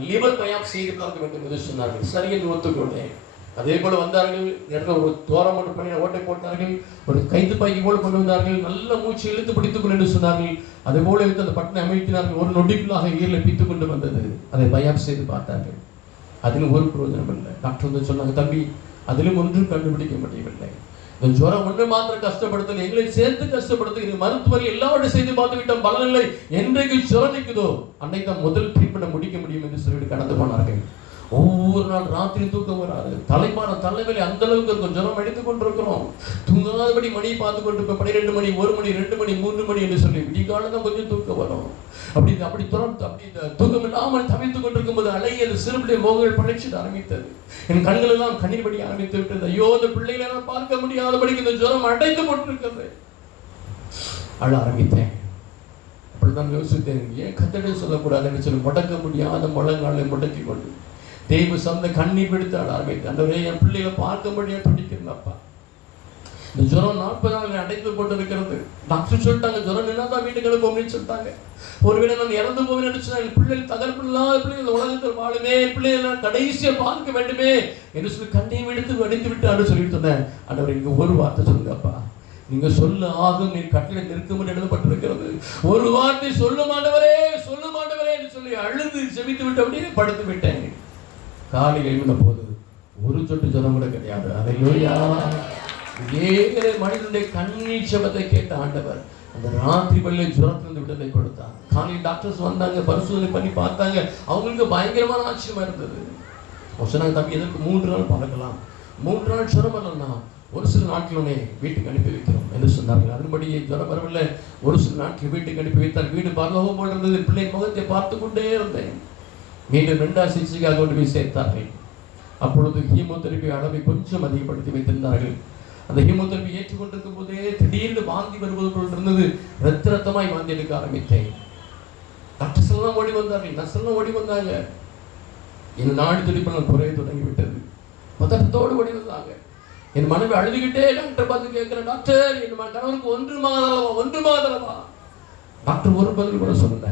லிவர் பயாப்சி செய்து பார்க்க வேண்டும் என்று சொன்னார்கள். சரி என்று ஒத்துக்கொண்டேன். அதே போல வந்தார்கள், இடத்துல ஒரு தோரம் ஒன்று பண்ணி ஓட்டை போட்டார்கள், ஒரு கைத்துப்பாக்கி போல கொண்டு வந்தார்கள், நல்ல மூச்சு இழுத்து பிடித்துக்கொள் என்று சொன்னார்கள். அதே போல வைத்து அந்த பட்டனை அமைத்தினார்கள். ஒரு நொடிக்குள்ளாக ஈரில் பித்து கொண்டு வந்தது. அதை பயாப்சி செய்து பார்த்தார்கள். அதிலும் ஒரு பிரயோஜனம் இல்லை. டாக்டர் வந்து சொன்னாங்க, தம்பி அதிலும் ஒன்றும் கண்டுபிடிக்க முடியவில்லை, இந்த ஜுரம் ஒன்று மாத்திரம் கஷ்டப்படுத்தல, எங்களை சேர்த்து கஷ்டப்படுத்துகிறது, மருத்துவர்கள் எல்லாவற்றையும் செய்து பார்த்து விட்டோம், பலனில்லை, என்றைக்கு ஜுரம் நிற்குதோ அன்னைக்கு தான் முதல் ட்ரீட்மெண்ட் முடிக்க முடியும் என்று சொல்லிட்டு கடந்து போனார்கள். ஒவ்வொரு நாள் ராத்திரி தூக்கம் வராது, தலைமான தலைவலி அந்த அளவுக்கு இருக்கும், ஜுரம் எடுத்துக் கொண்டிருக்கிறோம், தூங்காதபடி மணியை பார்த்து கொண்டு 12 மணி 1 மணி 2 மணி 3 மணி என்று சொல்லி விடிகாலம் தான் கொஞ்சம் தூக்கம் வரும். அப்படி தூக்கம் இல்லாமல் தவித்துக் கொண்டிருக்கும் போது அழகிய சிறுபிள்ளை மோகங்கள் படைச்சிட ஆரம்பித்தது. என் கண்கள் எல்லாம் கண்ணீர் படி ஆரம்பித்து விட்டது. ஐயோ, அந்த பிள்ளைகளை எல்லாம் பார்க்க முடியாதபடிக்கு இந்த ஜுரம் அடைத்து போட்டிருக்கிறது. அழ ஆரம்பித்தேன். அப்படிதான் யோசித்தேன், ஏன் கத்தடை சொல்லக்கூடாதுன்னு சொல்லி முடக்க முடியாத முழங்காலை முடக்கி கொண்டு தெய்வ சொந்த கண்ணீர் பிடித்து அழ ஆரம்பித்தேன். அந்த என் பிள்ளைகளை பார்க்க முடியாது துடிக்கிறப்பா. இந்த ஜுரம் 40 நாள் அடைத்து போட்டு இருக்கிறது. டாக்டர் சொல்லிட்டாங்க, ஜுரம் நின்னாதான் வீட்டுக்கு போகணும்னு சொல்லிட்டாங்க. ஒருவேளை நான் இறந்து போவேன்னு நினைச்சேன், என் பிள்ளைகள் தகர்ப்பு இல்லாத பிள்ளைகள் உலகத்தில் வாழுமே, என் பிள்ளைகளை கடைசியை பார்க்க வேண்டுமே என்று சொல்லி கண்ணையும் எடுத்து வடித்து விட்டு அப்படின்னு சொல்லிட்டு சொன்னேன். ஆண்டவர், இங்க ஒரு வார்த்தை சொல்லுங்கப்பா, நீங்க சொல்ல ஆகும், நீ கட்டளை நிற்கும் எழுதப்பட்டிருக்கிறது, ஒரு வார்த்தை சொல்ல மாட்டவரே என்று சொல்லி அழுது செவித்து விட்டு அப்படியே படுத்து விட்டேன். காலை எழுந்த போது ஒரு சொட்டு ஜுரம் கூட கிடையாது. அல்லேலூயா. ஏழு மனிதனுடைய கண்ணீர் ஜெபத்தை கேட்ட ஆண்டவர் அந்த ராத்திரி பள்ளியை ஜுரத்திலிருந்து விடுதலை கொடுத்தார். காலையில் டாக்டர்ஸ் வந்தாங்க, பரிசோதனை பண்ணி பார்த்தாங்க. அவங்களுக்கு பயங்கரமான ஆச்சரியமா இருந்தது. சொன்னாங்க, தம்பி எதற்கு 3 நாள் பழக்கலாம், 3 நாள் ஜுரம் வரலன்னா ஒரு சில நாட்களுமே வீட்டுக்கு அனுப்பி வைக்கிறோம் என்று சொன்னார்கள். அதன்படியே ஜுரம் வரவில்லை, ஒரு சில நாட்கள் வீட்டுக்கு அனுப்பி வைத்தார். வீடு பரலோகம் போல் இருந்தது. பிள்ளை முகத்தை பார்த்து கொண்டே இருந்தேன். மீண்டும் 2ஆம் சிகிச்சைக்காக கொண்டு போய் சேர்த்தார்கள். அப்பொழுது ஹீமோதெரபி அளவை கொஞ்சம் அதிகப்படுத்தி வைத்திருந்தார்கள். அந்த ஹீமோதெரபி ஏற்றுக்கொண்டிருக்கும் போதே திடீர்னு வாந்தி வருவது போல் இருந்தது. ரத்தமாய் வாந்தி எடுக்க ஆரம்பித்தேன். டாக்டர்ஸ் எல்லாம் ஓடி வந்தார்கள், நர்ஸ் எல்லாம் ஓடி வந்தாங்க. என் நாடி துடிப்பெல்லாம் குறைய தொடங்கி விட்டது. பதட்டத்தோடு ஓடி வந்தாங்க. என் மனைவி அழுதுகிட்டே டாக்டர் பார்த்து கேட்கிறேன், டாக்டர் என் கணவருக்கு 1 மாதளவா? டாக்டர் ஒரு பதில் கூட சொல்லல.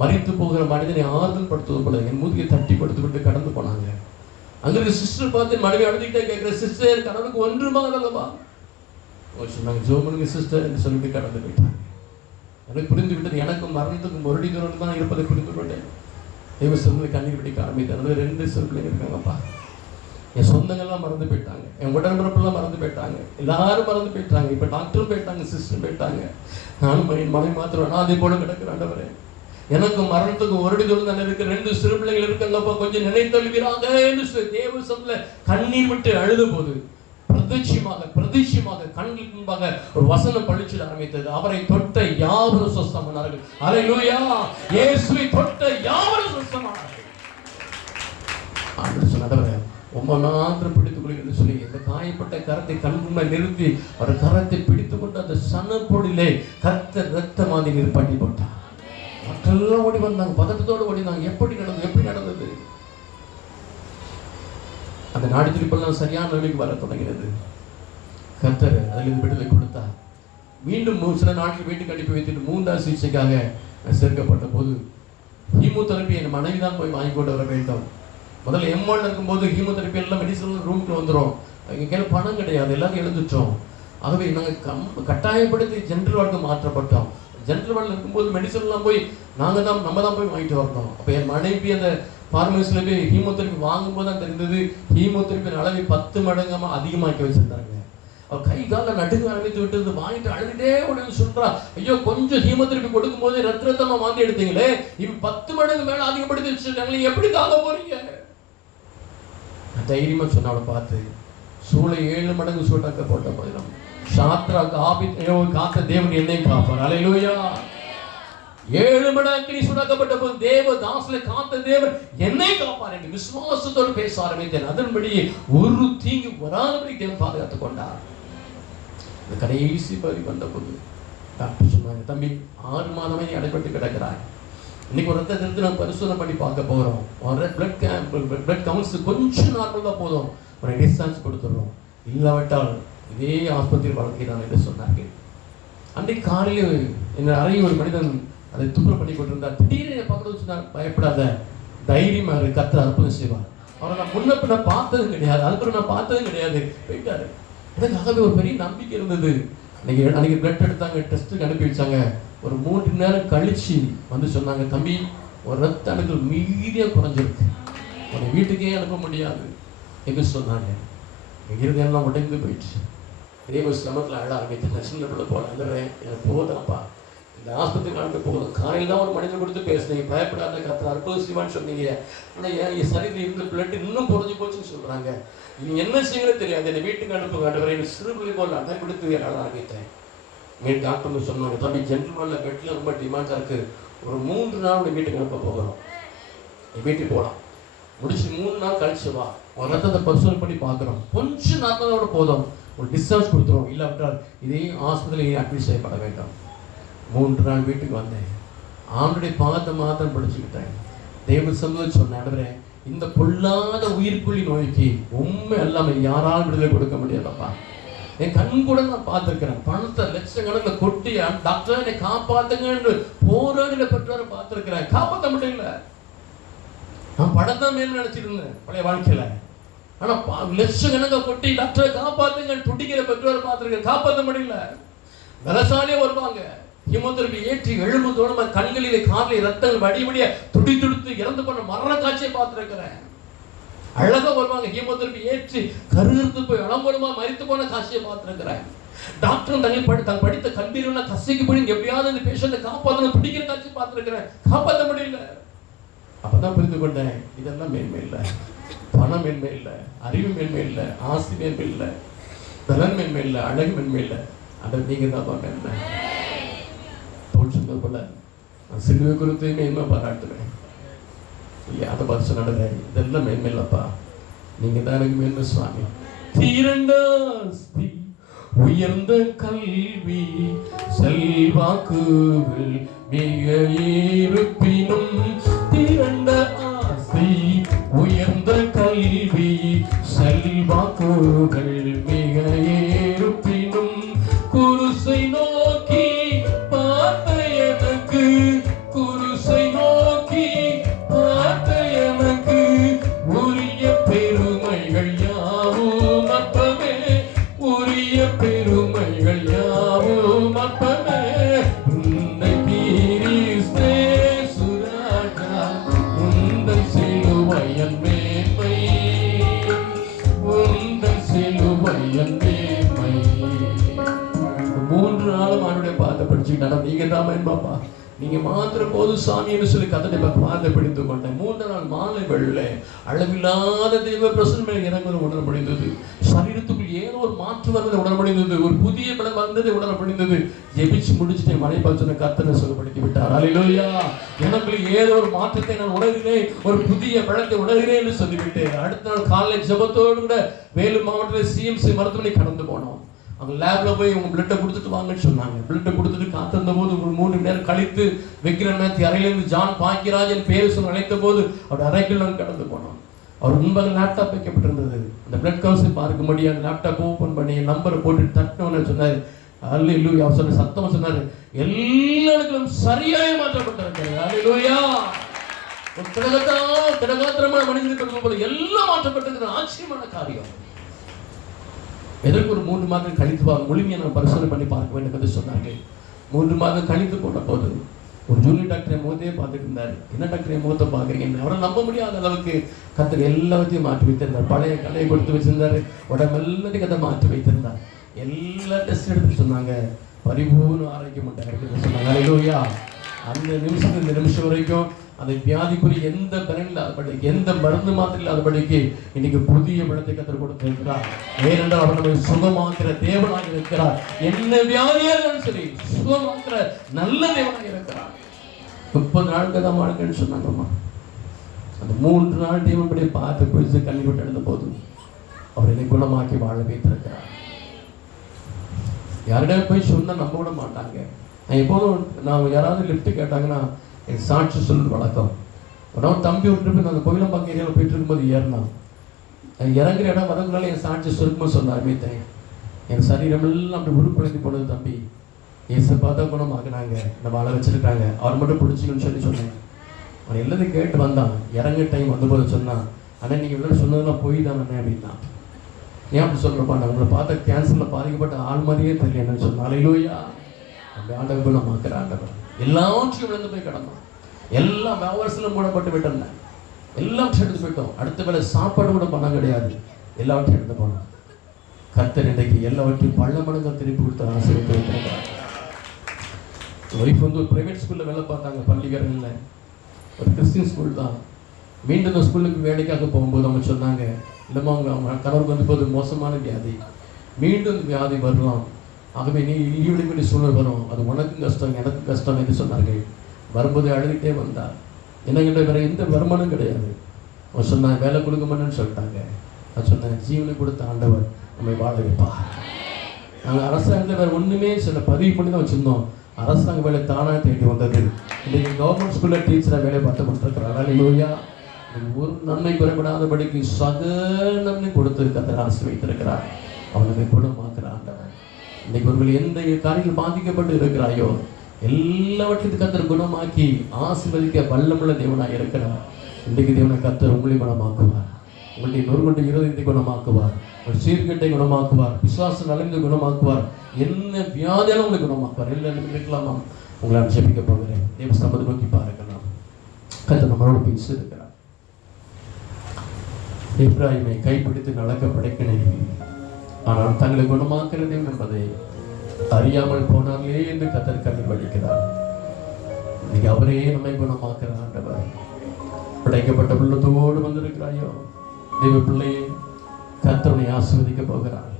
மறித்து போகிற மனிதனை ஆறுதல் படுத்துவது போல என் முதுகை தட்டி படுத்து விட்டு கடந்து போனாங்க. அங்க இருக்க சிஸ்டர் பார்த்து மனைவி அழுதுகிட்டே கேட்கிற, சிஸ்டர் கணவனுக்கு 1 மாதளவா? சொன்னாங்க, ஜோமனுங்க சிஸ்டர் என்று சொல்லிட்டு கடந்து போயிட்டாங்க. எனக்கு புரிந்து விட்டது, எனக்கும் மரணத்துக்கும் ஒரு தூரம் தான் இருப்பதை புரிந்து கொண்டேன். தெய்வ சொல்லுங்களை கண்ணீர் பிடிக்க ஆரம்பித்தேன். 2 சொல்லுங்க இருக்காங்கப்பா. என் சொந்தங்கள்லாம் மறந்து போயிட்டாங்க, என் உடன்பிறப்பெல்லாம் மறந்து போயிட்டாங்க, எல்லாரும் மறந்து போயிட்டாங்க. இப்போ டாக்டரும் போயிட்டாங்க, சிஸ்டரும் போயிட்டாங்க. நானும் என் மனைவி மாத்திரம் அதே போல கிடக்கிற ஆண்டவரே, எனக்கும் மரணத்துக்கும் ஒரு தூரம் தான் இருக்கு. 2 சிறு பிள்ளைகள் இருக்காங்கப்பா, கொஞ்சம் நினைத்தல்வீராக என்று தேவ சொல்ல கண்ணீர் விட்டு அழுத போது பிரதிஷ்யமாக கண்களுக்கு முன்பாக ஒரு வசனம் பழிச்சிட ஆரம்பித்தது. அவரை தொட்ட யாவரும் சுத்தமானார்கள். அல்லேலூயா. இயேசுவை தொட்ட யாவரும் சுத்தமானார்கள். ஆண்டவர் சொன்னதவரே, மாத்திரம் பிடித்துக் கொள்ளுங்கள் என்று சொல்லி இந்த காயப்பட்ட கரத்தை கண் முன்னால் நிறுத்தி அவர் கரத்தை பிடித்துக் கொண்டு அந்த சனப்பொடியிலே கர்த்தர் ரத்தமாதி நிற்பாட்டி போட்டார். மக்கள் ஓடி வந்தாங்க, பதட்டத்தோடு ஓடினாங்க. எப்படி நடந்தது? அந்த நாடி துடிப்பெல்லாம் சரியான நிலைக்கு வர தொடங்கினது. கர்த்தர் அதிலிருந்து விடுதலை கொடுத்தார். மீண்டும் சில நாட்கள் வீட்டுக்கு அனுப்பி வைத்துட்டு 3ஆம் சிகிச்சைக்காக சேர்க்கப்பட்ட போது ஹீமோதெரப்பி என் மனைவி தான் போய் வாங்கி கொண்டு வர வேண்டும். முதல்ல M1 இருக்கும்போது ஹீமோதெரப்பி எல்லாம் மெடிசன் ரூமுக்கு வந்துடும். எங்கள் கையில் பணம் கிடையாது, எல்லாத்தையும் எழுந்துட்டோம். ஆகவே நாங்கள் கட்டாயப்படுத்தி ஜென்ரல் வார்டுக்கு மாற்றப்பட்டோம். ஜென்ரல் வார்டில் இருக்கும்போது மெடிசன்லாம் போய் நம்ம தான் போய் வாங்கிட்டு வரணும். அப்போ என் மனைவி அந்த ஃபார்மசியில் போய் ஹீமோதெரப்பி வாங்கும்போது தான் தெரிந்தது ஹீமோதெரப்பின் அளவை 10 மடங்காக அதிகமாக்கி வச்சிருந்தாங்க. அவள் கை காலில் நடுங்க ஆரம்பித்து விட்டு வாங்கிட்டு அழுதுட்டே உடனே சொல்றா, ஐயோ கொஞ்சம் ஹீமோதெரப்பி கொடுக்கும் போது ரத்தமா வாந்தி எடுத்தீங்களே, இப்ப 10 மடங்கு மேல அதிகப்படுத்தி வச்சிருக்காங்களே, எப்படி தாங்க போறீங்க? தைரியமா சொன்ன அவளை பார்த்து, சூளை 7 மடங்கு சூட்டாக்க போட்ட போதிலும் சாத்ராக் ஆபேத்நேகோ காத்த தேவன் என்னை காப்பார். அல்லேலூயா. 7 மடங்கு சூடாக்கப்பட்ட போது தேவதாசனை காத்த தேவன் என்னை காப்பார் என்று விசுவாசத்தோடு பேச ஆரம்பித்தேன். அதன்படி ஒரு தீங்கு வராதபடி தேவன் பாதுகாத்துக் கொண்டார். இந்த கடைசி பகுதி வந்த போது டாக்டர் சொன்னாங்க, தம்பி 6 மாதமே நீ அடைபட்டு கிடக்கிறாய். இன்னைக்கு ஒரு ரத்தத்தை எடுத்து நம்ம பரிசோதனை பண்ணி பார்க்க போகிறோம். பிளட் கவுன்ஸ் கொஞ்சம் நார்மல் தான் போதும், ஒரு டிஸ்சார்ஜ் கொடுத்துடுறோம். இல்லாவிட்டால் இதே ஆஸ்பத்திரி வளர்க்கிறான் என்று சொன்னார்கள். அன்றைக்கு காலையில் என் அறையில் ஒரு மனிதன் அதை துப்புரவு பண்ணி கொண்டிருந்தார். திடீர்னு பக்கத்தில் சொன்னார், பயப்படாத, தைரியமா இருக்கு, கர்த்தர் அற்புதம் செய்வார். அவரை நான் முன்ன பின்ன பார்த்ததும் கிடையாது, அதுக்கப்புறம் நான் பார்த்ததும் கிடையாது, போயிட்டாரு. எனக்காகவே ஒரு பெரிய நம்பிக்கை இருந்தது. அன்னைக்கு பிளட் எடுத்தாங்க, டெஸ்ட்டுக்கு அனுப்பி வச்சாங்க. ஒரு 3 மணி நேரம் கழிச்சு வந்து சொன்னாங்க, தம்பி ஒரு ரத்த அணுக்கள் மீதியாக குறைஞ்சிருக்கு, உன்னை வீட்டுக்கே அனுப்ப முடியாது என்று சொன்னாங்க. இருதயம்லாம் உடைந்து போயிடுச்சு. இதே ஒரு சிரமத்தில் அழ ஆரம்பித்தேன். சின்ன பிள்ளை போல அழுறேன், எனக்கு போதாப்பா, இந்த ஆஸ்பத்திரி அனுப்ப போதும். காலையில் தான் ஒரு மனிதன் கொடுத்து பேசுனீங்க, பயப்படாத கர்த்தர் அற்புதம் செய்வான்னு சொன்னீங்க. ஆனால் என் சரீரத்தில் இருந்த பிளட் இன்னும் குறைஞ்சி போச்சுன்னு சொல்கிறாங்க. நீ என்ன செய்யணும் தெரியாது, என்னை வீட்டுக்கு அனுப்புங்க ஆண்டவரே. எனக்கு சிறுபிள்ளை போல் அடை கொடுத்து என்னால் ஆரம்பித்தேன். மேல் டாக்டர் சொன்னாங்க, தம்பி ஜென்ரல் வார்டில் பெட்டில் ரொம்ப டிமாண்டாக இருக்குது, ஒரு 3 நாள் உன்னை வீட்டுக்கு அனுப்ப போகிறோம், நீ வீட்டுக்கு போகலாம். முடிச்சு 3 நாள் கழிச்சு வா, ஒரு ரத்தத்தை பரிசோதனை பண்ணி பார்க்குறோம், கொஞ்சம் நார்மலோட போதும், ஒரு டிஸ்சார்ஜ் கொடுத்துருவோம். இல்லாவிட்டால் இதே ஆஸ்பத்திரியில் அட்மிட் செய்யப்பட வேண்டாம். 3 நாள் வீட்டுக்கு வந்தேன். ஆண்டுடைய பாதத்தை மாத்திரம் படிச்சுக்கிட்டேன். தேவ சமூகம் சொன்ன, ஆண்டவரே இந்த பொல்லாத உயிர்க்குள்ளி நோய்க்கு உண்மை எல்லாமே யாராலும் விடுதலை கொடுக்க முடியாதப்பா. என் கண் கூட நான் பார்த்துருக்கிறேன். பணத்தை லட்சக்கணக்கில் கொட்டி டாக்டர் என்னை காப்பாத்துங்கன்னு போராடின பெற்றோரை பார்த்துருக்கிறேன். காப்பாற்ற முடியல. நான் படம் தான் மேலும் நினைச்சிட்டு இருந்தேன் பழைய வாழ்க்கையில. ஆனா லட்சக்கணக்கை கொட்டி டாக்டரை காப்பாத்துங்கன்னு துடிக்கிற பெற்றோரை பார்த்துருக்கேன், காப்பாற்ற முடியல. பலசாலியே வருவாங்க, ஹீமோதெரபி ஏற்றி எழும்புதோடு கண்களிலே காலிலே ரத்தங்கள் வடிவடிய துடி துடித்து இறந்து போன மரண காட்சியை பார்த்துருக்கிறேன். அழகா வருவாங்க, ஹீமோதெரபி ஏற்றி கருத்து போய் இளம்பரமா மரித்து போன காட்சியை பார்த்துருக்கிறேன். டாக்டர் தாங்க படித்த கல்வியில கசைக்கு போய் எப்படியாவது இந்த பேஷண்ட்டை காப்பாற்றணும் துடிக்கிற காட்சி பார்த்துருக்கிறேன், காப்பாற்ற முடியல. அப்பதான் புரிந்து கொண்டேன், இதெல்லாம் மேன்மை இல்லை, பணம் மேன்மை இல்லை, அறிவு மேன்மை இல்லை, ஆசி மேன்மை இல்லை, பலன் மேன்மை இல்லை, அழகு மேன்மை இல்லை, அதை நீங்க தான் மேன்மை. சொன்னது போல நான் சிலுவை குறித்து மேன்மை பாராட்டுவேன். அதை பார்த்து சொன்ன, இதெல்லாம் மேன்மை இல்லப்பா, நீங்க தான் எனக்கு மேன்மை சுவாமி. தீரண்டாஸ்தி உயர்ந்த கல்வி செல்வாக்குகள் மிக இருப்பினும், திரண்ட ஆசை உயர்ந்த கல்வி செல்வாக்குகள் மிக இருப்பினும், குருசை நோக்கி பார்த்த எனக்கு, குருசை நோக்கி பார்த்த எனக்கு உரிய பெருமைகள் யாவும் அப்பமே, உரிய பெருமைகள் யாவும் அப்பமே. உன்னை கிறிஸ்தே சுராஜா, உந்தன் சிலுவையின் மேன்மை, உந்தன் சிலுவையின் மேன்மை. 3 நாளும் அவனுடைய பாதை படிச்சுக்கிட்டாங்க. நீங்க தான் மேன்பாப்பா, நீங்க மாத்திர போது சாமின்னு சொல்லி கதனை பாதை பிடித்து கொண்டேன். 3 நாள் மாலை வெள்ள அளவில்லாத தெய்வ பிரசன்ன இறங்குவது உணர முடிந்தது. சரீரத்துக்குள் ஏதோ ஒரு மாற்று வந்ததை உணர முடிந்தது, ஒரு புதிய பலம் வந்ததை உணர முடிந்தது. ஜெபிச்சு முடிச்சுட்டு மனை பாச்சனை கத்தனை சுகப்படுத்தி விட்டார். அல்லேலூயா. எனக்கு ஏதோ ஒரு மாற்றத்தை நான் உணர்கிறேன், ஒரு புதிய பலத்தை உணர்கிறேன் என்று சொல்லிவிட்டேன். அடுத்த நாள் காலை ஜெபத்தோடு கூட வேலூர் மாவட்டத்தில் CMC மருத்துவமனை கடந்து போனோம். அவங்க லேப்ல போய் உங்க பிளட்டை கொடுத்துட்டு வாங்கன்னு சொன்னாங்க. பிளட்டை கொடுத்துட்டு காத்திருந்த போது ஒரு 3 மணி நேரம் கழித்து விக்கிரநாத் அறையிலிருந்து ஜான் பாக்கியராஜன் பேர் சொல்லி அழைத்த போது அவர் அறைக்குள் நாங்கள் கடந்து போனோம். அவர் முன்பாக லேப்டாப் வைக்கப்பட்டிருந்தது. அந்த பிளட் கவுன்ஸை பார்க்க முடியாது. லேப்டாப் ஓப்பன் பண்ணி நம்பரை போட்டு தட்டினோன்னு சொன்னார், அல்லேலூயா. அவர் சொன்ன சத்தமா சொன்னாரு, எல்லாருக்கும் சரியாய் மாற்றப்பட்டிருக்கிறது. அல்லேலூயா. ஒரு திடகாத்திரமான மனிதனுக்கு போல எல்லாம் மாற்றப்பட்டிருக்கிற ஆச்சரியமான காரியம். எதற்கு ஒரு 3 மாதம் கழித்து முழுமையை நான் பரிசோதனை பண்ணி பார்க்க வேண்டும் என்று சொன்னார்கள். 3 மாதம் கழித்து போன போது ஒரு ஜூனியர் டாக்டரை முகத்தையே பார்த்துட்டு இருந்தாரு. என்ன டாக்டரை முகத்தை பார்க்குறீங்க? அவரை நம்ப முடியாத அளவுக்கு கர்த்தர் எல்லாத்தையும் மாற்றி வைத்திருந்தார். பழைய கலையை கொடுத்து வச்சிருந்தாரு. உடம்பு எல்லாத்தையும் கதை மாற்றி வைத்திருந்தார். எல்லா டெஸ்ட் எடுத்து சொன்னாங்க, பரிபூர்ண ஆரோக்கியம் உண்டாயிருக்கு சொன்னாங்க. அல்லேலூயா. அந்த நிமிஷம் இந்த நிமிஷம் வரைக்கும் அந்த வியாதிக்குரிய எந்த பலன் இல்லாதபடி, எந்த மருந்து மாத்திரம் இல்லாதபடிக்கு இன்னைக்கு புதிய பலத்தை கற்றுக் கொடுத்திருக்கிறார். ஏனென்றால் அவர் நம்மை சுகமாக்குற தேவனாக இருக்கிறார். என்ன வியாதியாக இருந்தாலும் சரி சுகமாக்குற நல்ல தேவனாக இருக்கிறார். 30 நாளுக்கு தான் வாழ்க்கைன்னு சொன்னாங்கம்மா. அந்த 3 நாள் தேவனுடைய பார்த்து பிடிச்சு கண்ணி விட்டு எழுந்த போது அவர் என்னை குணமாக்கி வாழ வைத்திருக்கிறார். யாரிடம் போய் சொன்னா நம்ப விட மாட்டாங்க. நான் எப்போதும் நான் யாராவது லிஃப்ட் கேட்டாங்கன்னா எனக்கு சாட்சி சொல்லுறது வழக்கம். உடனே தம்பி விட்டு போய் நாங்கள் கோயிலம்பாக்கம் ஏரியாவில் போயிட்டு இருக்கும்போது ஏறினான். இறங்குற இடம் வரதுனால என் சாட்சி சுருக்கமாக சொன்னார். மீத்தேன் என் சரீரம் எல்லாம் அப்படி உருக்குலைந்து போனது தம்பி. ஏசப்பா தான் குணமாக்குனாங்க, நம்ம ஆளை வச்சிருக்காங்க, அவர் மட்டும் பிடிச்சிக்கணும்னு சொன்னேன். அவன் எல்லாத்தையும் கேட்டு வந்தான். இறங்க டைம் வந்தபோது சொன்னான், ஆனால் நீங்கள் இவ்வளோ சொன்னதெல்லாம் போய் தான் அண்ணே அப்படின்னா. ஏன் அப்படி சொல்கிறப்பா, நான் உங்களை பார்த்த கேன்சரில் பாதிக்கப்பட்ட ஆள் மாதிரியே தெரியல என்னன்னு சொன்னான். அல்லேலூயா. அப்படி ஆண்டவர் குணமாக்குற ஆண்டவர். எல்லாவற்றையும் இழந்து போய் கிடந்தான். எல்லாம் வியாபாரத்திலும் மூடப்பட்டு விட்டுருந்தேன். எல்லாவற்றையும் எடுத்து போயிட்டோம். அடுத்த வேலை சாப்பாடு கூட பணம் கிடையாது. எல்லாவற்றையும் எடுத்து போனோம். கர்த்தர் இன்றைக்கு எல்லாவற்றையும் பல மடங்கு திருப்பி கொடுத்த ஆசீர்வதித்து வைத்திருக்கிறார். ஒய்ஃப் வந்து ஒரு பிரைவேட் ஸ்கூலில் வேலை பார்த்தாங்க. பள்ளிக்கரணில் ஒரு கிறிஸ்டின் ஸ்கூல் தான். மீண்டும் அந்த ஸ்கூலுக்கு வேலைக்காக போகும்போது அவங்க சொன்னாங்க, இல்லைம்மா அவங்க கணவருக்கு வந்து போது மோசமான வியாதி, மீண்டும் வியாதி வரலாம், ஆகவே நீ ஈவினிங் பண்ணி சூழ்நிலை வரும், அது உனக்கும் கஷ்டம் எனக்கும் கஷ்டம் என்று சொன்னார்கள். வரும்போது அழுதுகிட்டே வந்தார். என்னங்கிட்ட வேற எந்த வருமானம் கிடையாது. அவன் சொன்னான், வேலை கொடுக்க மாட்டேன்னு சொல்லிட்டாங்க. நான் சொன்னேன், ஜீவனை கொடுத்த ஆண்டவர் நம்மை வாழ வைப்பார். நாங்கள் அரசாங்கத்தில் வேறு ஒன்றுமே சில பதிவு பண்ணி தான் வச்சுருந்தோம். அரசாங்க வேலை தானாக தேடி வந்தது. இன்றைக்கு கவர்மெண்ட் ஸ்கூலில் டீச்சராக வேலை பார்த்து கொடுத்துருக்கிறார். அல்லேலூயா. ஒரு நன்மை குறைபடாதபடிக்கு சகல நன்மை கொடுத்து கர்த்தர் ஆசீர்வதித்திருக்கிறார். அவனை குணமாக்குற ஆண்டவர். இன்னைக்கு ஒருவேளை எந்த காரியங்கள் பாதிக்கப்பட்டு இருக்கிறாயோ எல்லாவற்றையும் கர்த்தர் குணமாக்கி ஆசீர்வதிக்க வல்லமுள்ள தேவனாக இருக்கிறார். இன்றைக்கு தேவனை கர்த்தர் உங்களை குணமாக்குவார். உங்களுடைய நொறுங்குண்ட இருதயத்தை குணமாக்குவார். உங்கள் சீர்கட்டை குணமாக்குவார். விசுவாச நலன்களை குணமாக்குவார். என்ன வியாதியாலும் உங்களை குணமாக்குவார். எல்லாரும் இருக்கலாமா? உங்களை ஜெபிக்க போகிறேன். தேவ சம்பந்தம் நோக்கி பாருக்கலாம். கர்த்தர் நம்மளோட பேசி இருக்கிறார். எப்ராயிமை கைப்பிடித்து நடக்க படைக்கினேன், ஆனால் தங்களை குணமாக்குறது என்பதை அறியாமல் போனார்களே என்று கர்த்தர் கண்ணீர் வடிக்கிறார். இன்னைக்கு அவரே நம்மை குணமாக்குற ஆண்டவர். படைக்கப்பட்ட பிள்ளத்தோடு வந்திருக்கிறாயோ தெய்வ பிள்ளையே, கர்த்தரை ஆசீர்வதிக்க போகிறார்.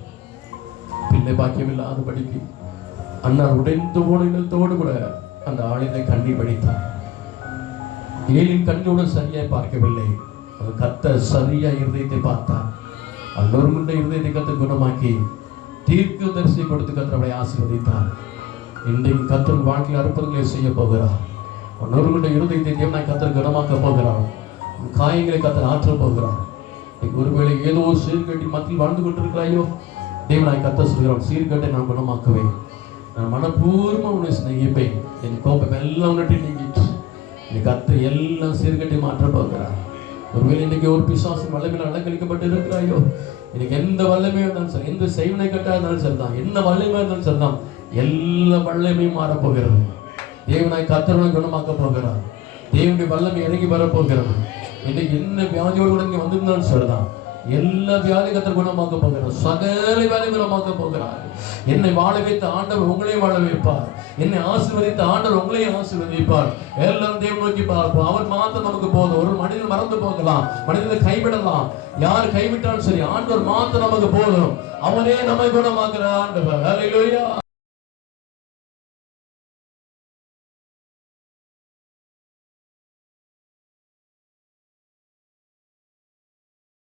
பிள்ளை பாக்கியம் இல்லாதபடிக்கு அன்னார் உடைந்து போன நிலத்தோடு கூட அந்த ஆளுநரை கண்ணீர் வடித்தார். ஏழின் கண்ணோடு சரியாய் பார்க்கவில்லை. கர்த்தர் சரியா இருதயத்தை பார்த்தார். நொறுங்குண்ட இருதயத்தை கர்த்தர் குணமாக்கி தீர்க்க தரிசி கொடுத்து கர்த்தரை ஆசீர்வதித்தார். இன்றைக்கு கர்த்தர் வாழ்க்கையில் அற்புதங்களை செய்ய போகிறார். நொறுங்குண்ட இருதயத்தை தேவனாய் கர்த்தர் குணமாக்க போகிறார். காயங்களை கர்த்தர் ஆற்ற போகிறார். ஒருவேளை ஏதோ ஒரு சீர்கட்டி மத்தியில் வாழ்ந்து கொண்டிருக்கிறாயோ, தேவனாய் கர்த்தர் சொல்கிறார், சீர்கட்டை நான் குணமாக்குவேன். நான் மனப்பூர்வமாக உன்னை சிநேகிப்பேன். என் கோபம் எல்லாம் உன்னிட்டு நீங்கிட்டு கர்த்தர் எல்லாம் சீர்கட்டி மாற்ற போகிறார். ஒருவேளை இன்னைக்கு ஒரு பிசாசு வல்லமையில் அலங்கரிக்கப்பட்டு இருக்கிறாயோ, இன்னைக்கு எந்த வல்லமையாக இருந்தாலும் சரி, எந்த செய்வனை கட்டாக இருந்தாலும் சரிதான், என்ன வல்லமையாக இருந்தாலும் சரிதான், எல்லா வல்லமையும் மாறப்போகிறது. தேவனாய் கர்த்தரை குணமாக்க போகிறார். தேவனுடைய வல்லமை இறங்கி வரப்போகிறது. இன்னைக்கு என்ன வியாதியோடு கூட இங்கே வந்திருந்தாலும் சரிதான், எல்லா வியாதி கர்த்தர் குணமாக்க போகிறார். சகல வியாதி குணமாக்க போகிறார். என்னை வாழ வைத்த ஆண்டவர் உங்களையும் வாழ வைப்பார். என்னை ஆசீர்வதித்த ஆண்டவர் உங்களையும் ஆசீர்வதிப்பார். எல்லாரும் தேவன் நோக்கி பார்ப்போம். அவர் மாத்திரம் நமக்கு போதும். ஒரு மனிதன் மறந்து போகலாம், மனிதனை கைவிடலாம், யார் கைவிட்டாலும் சரி, ஆண்டவர் மாத்திரம் நமக்கு போதும். அவனே நம்மை குணமாக்குற ஆண்டவர். அல்லேலூயா.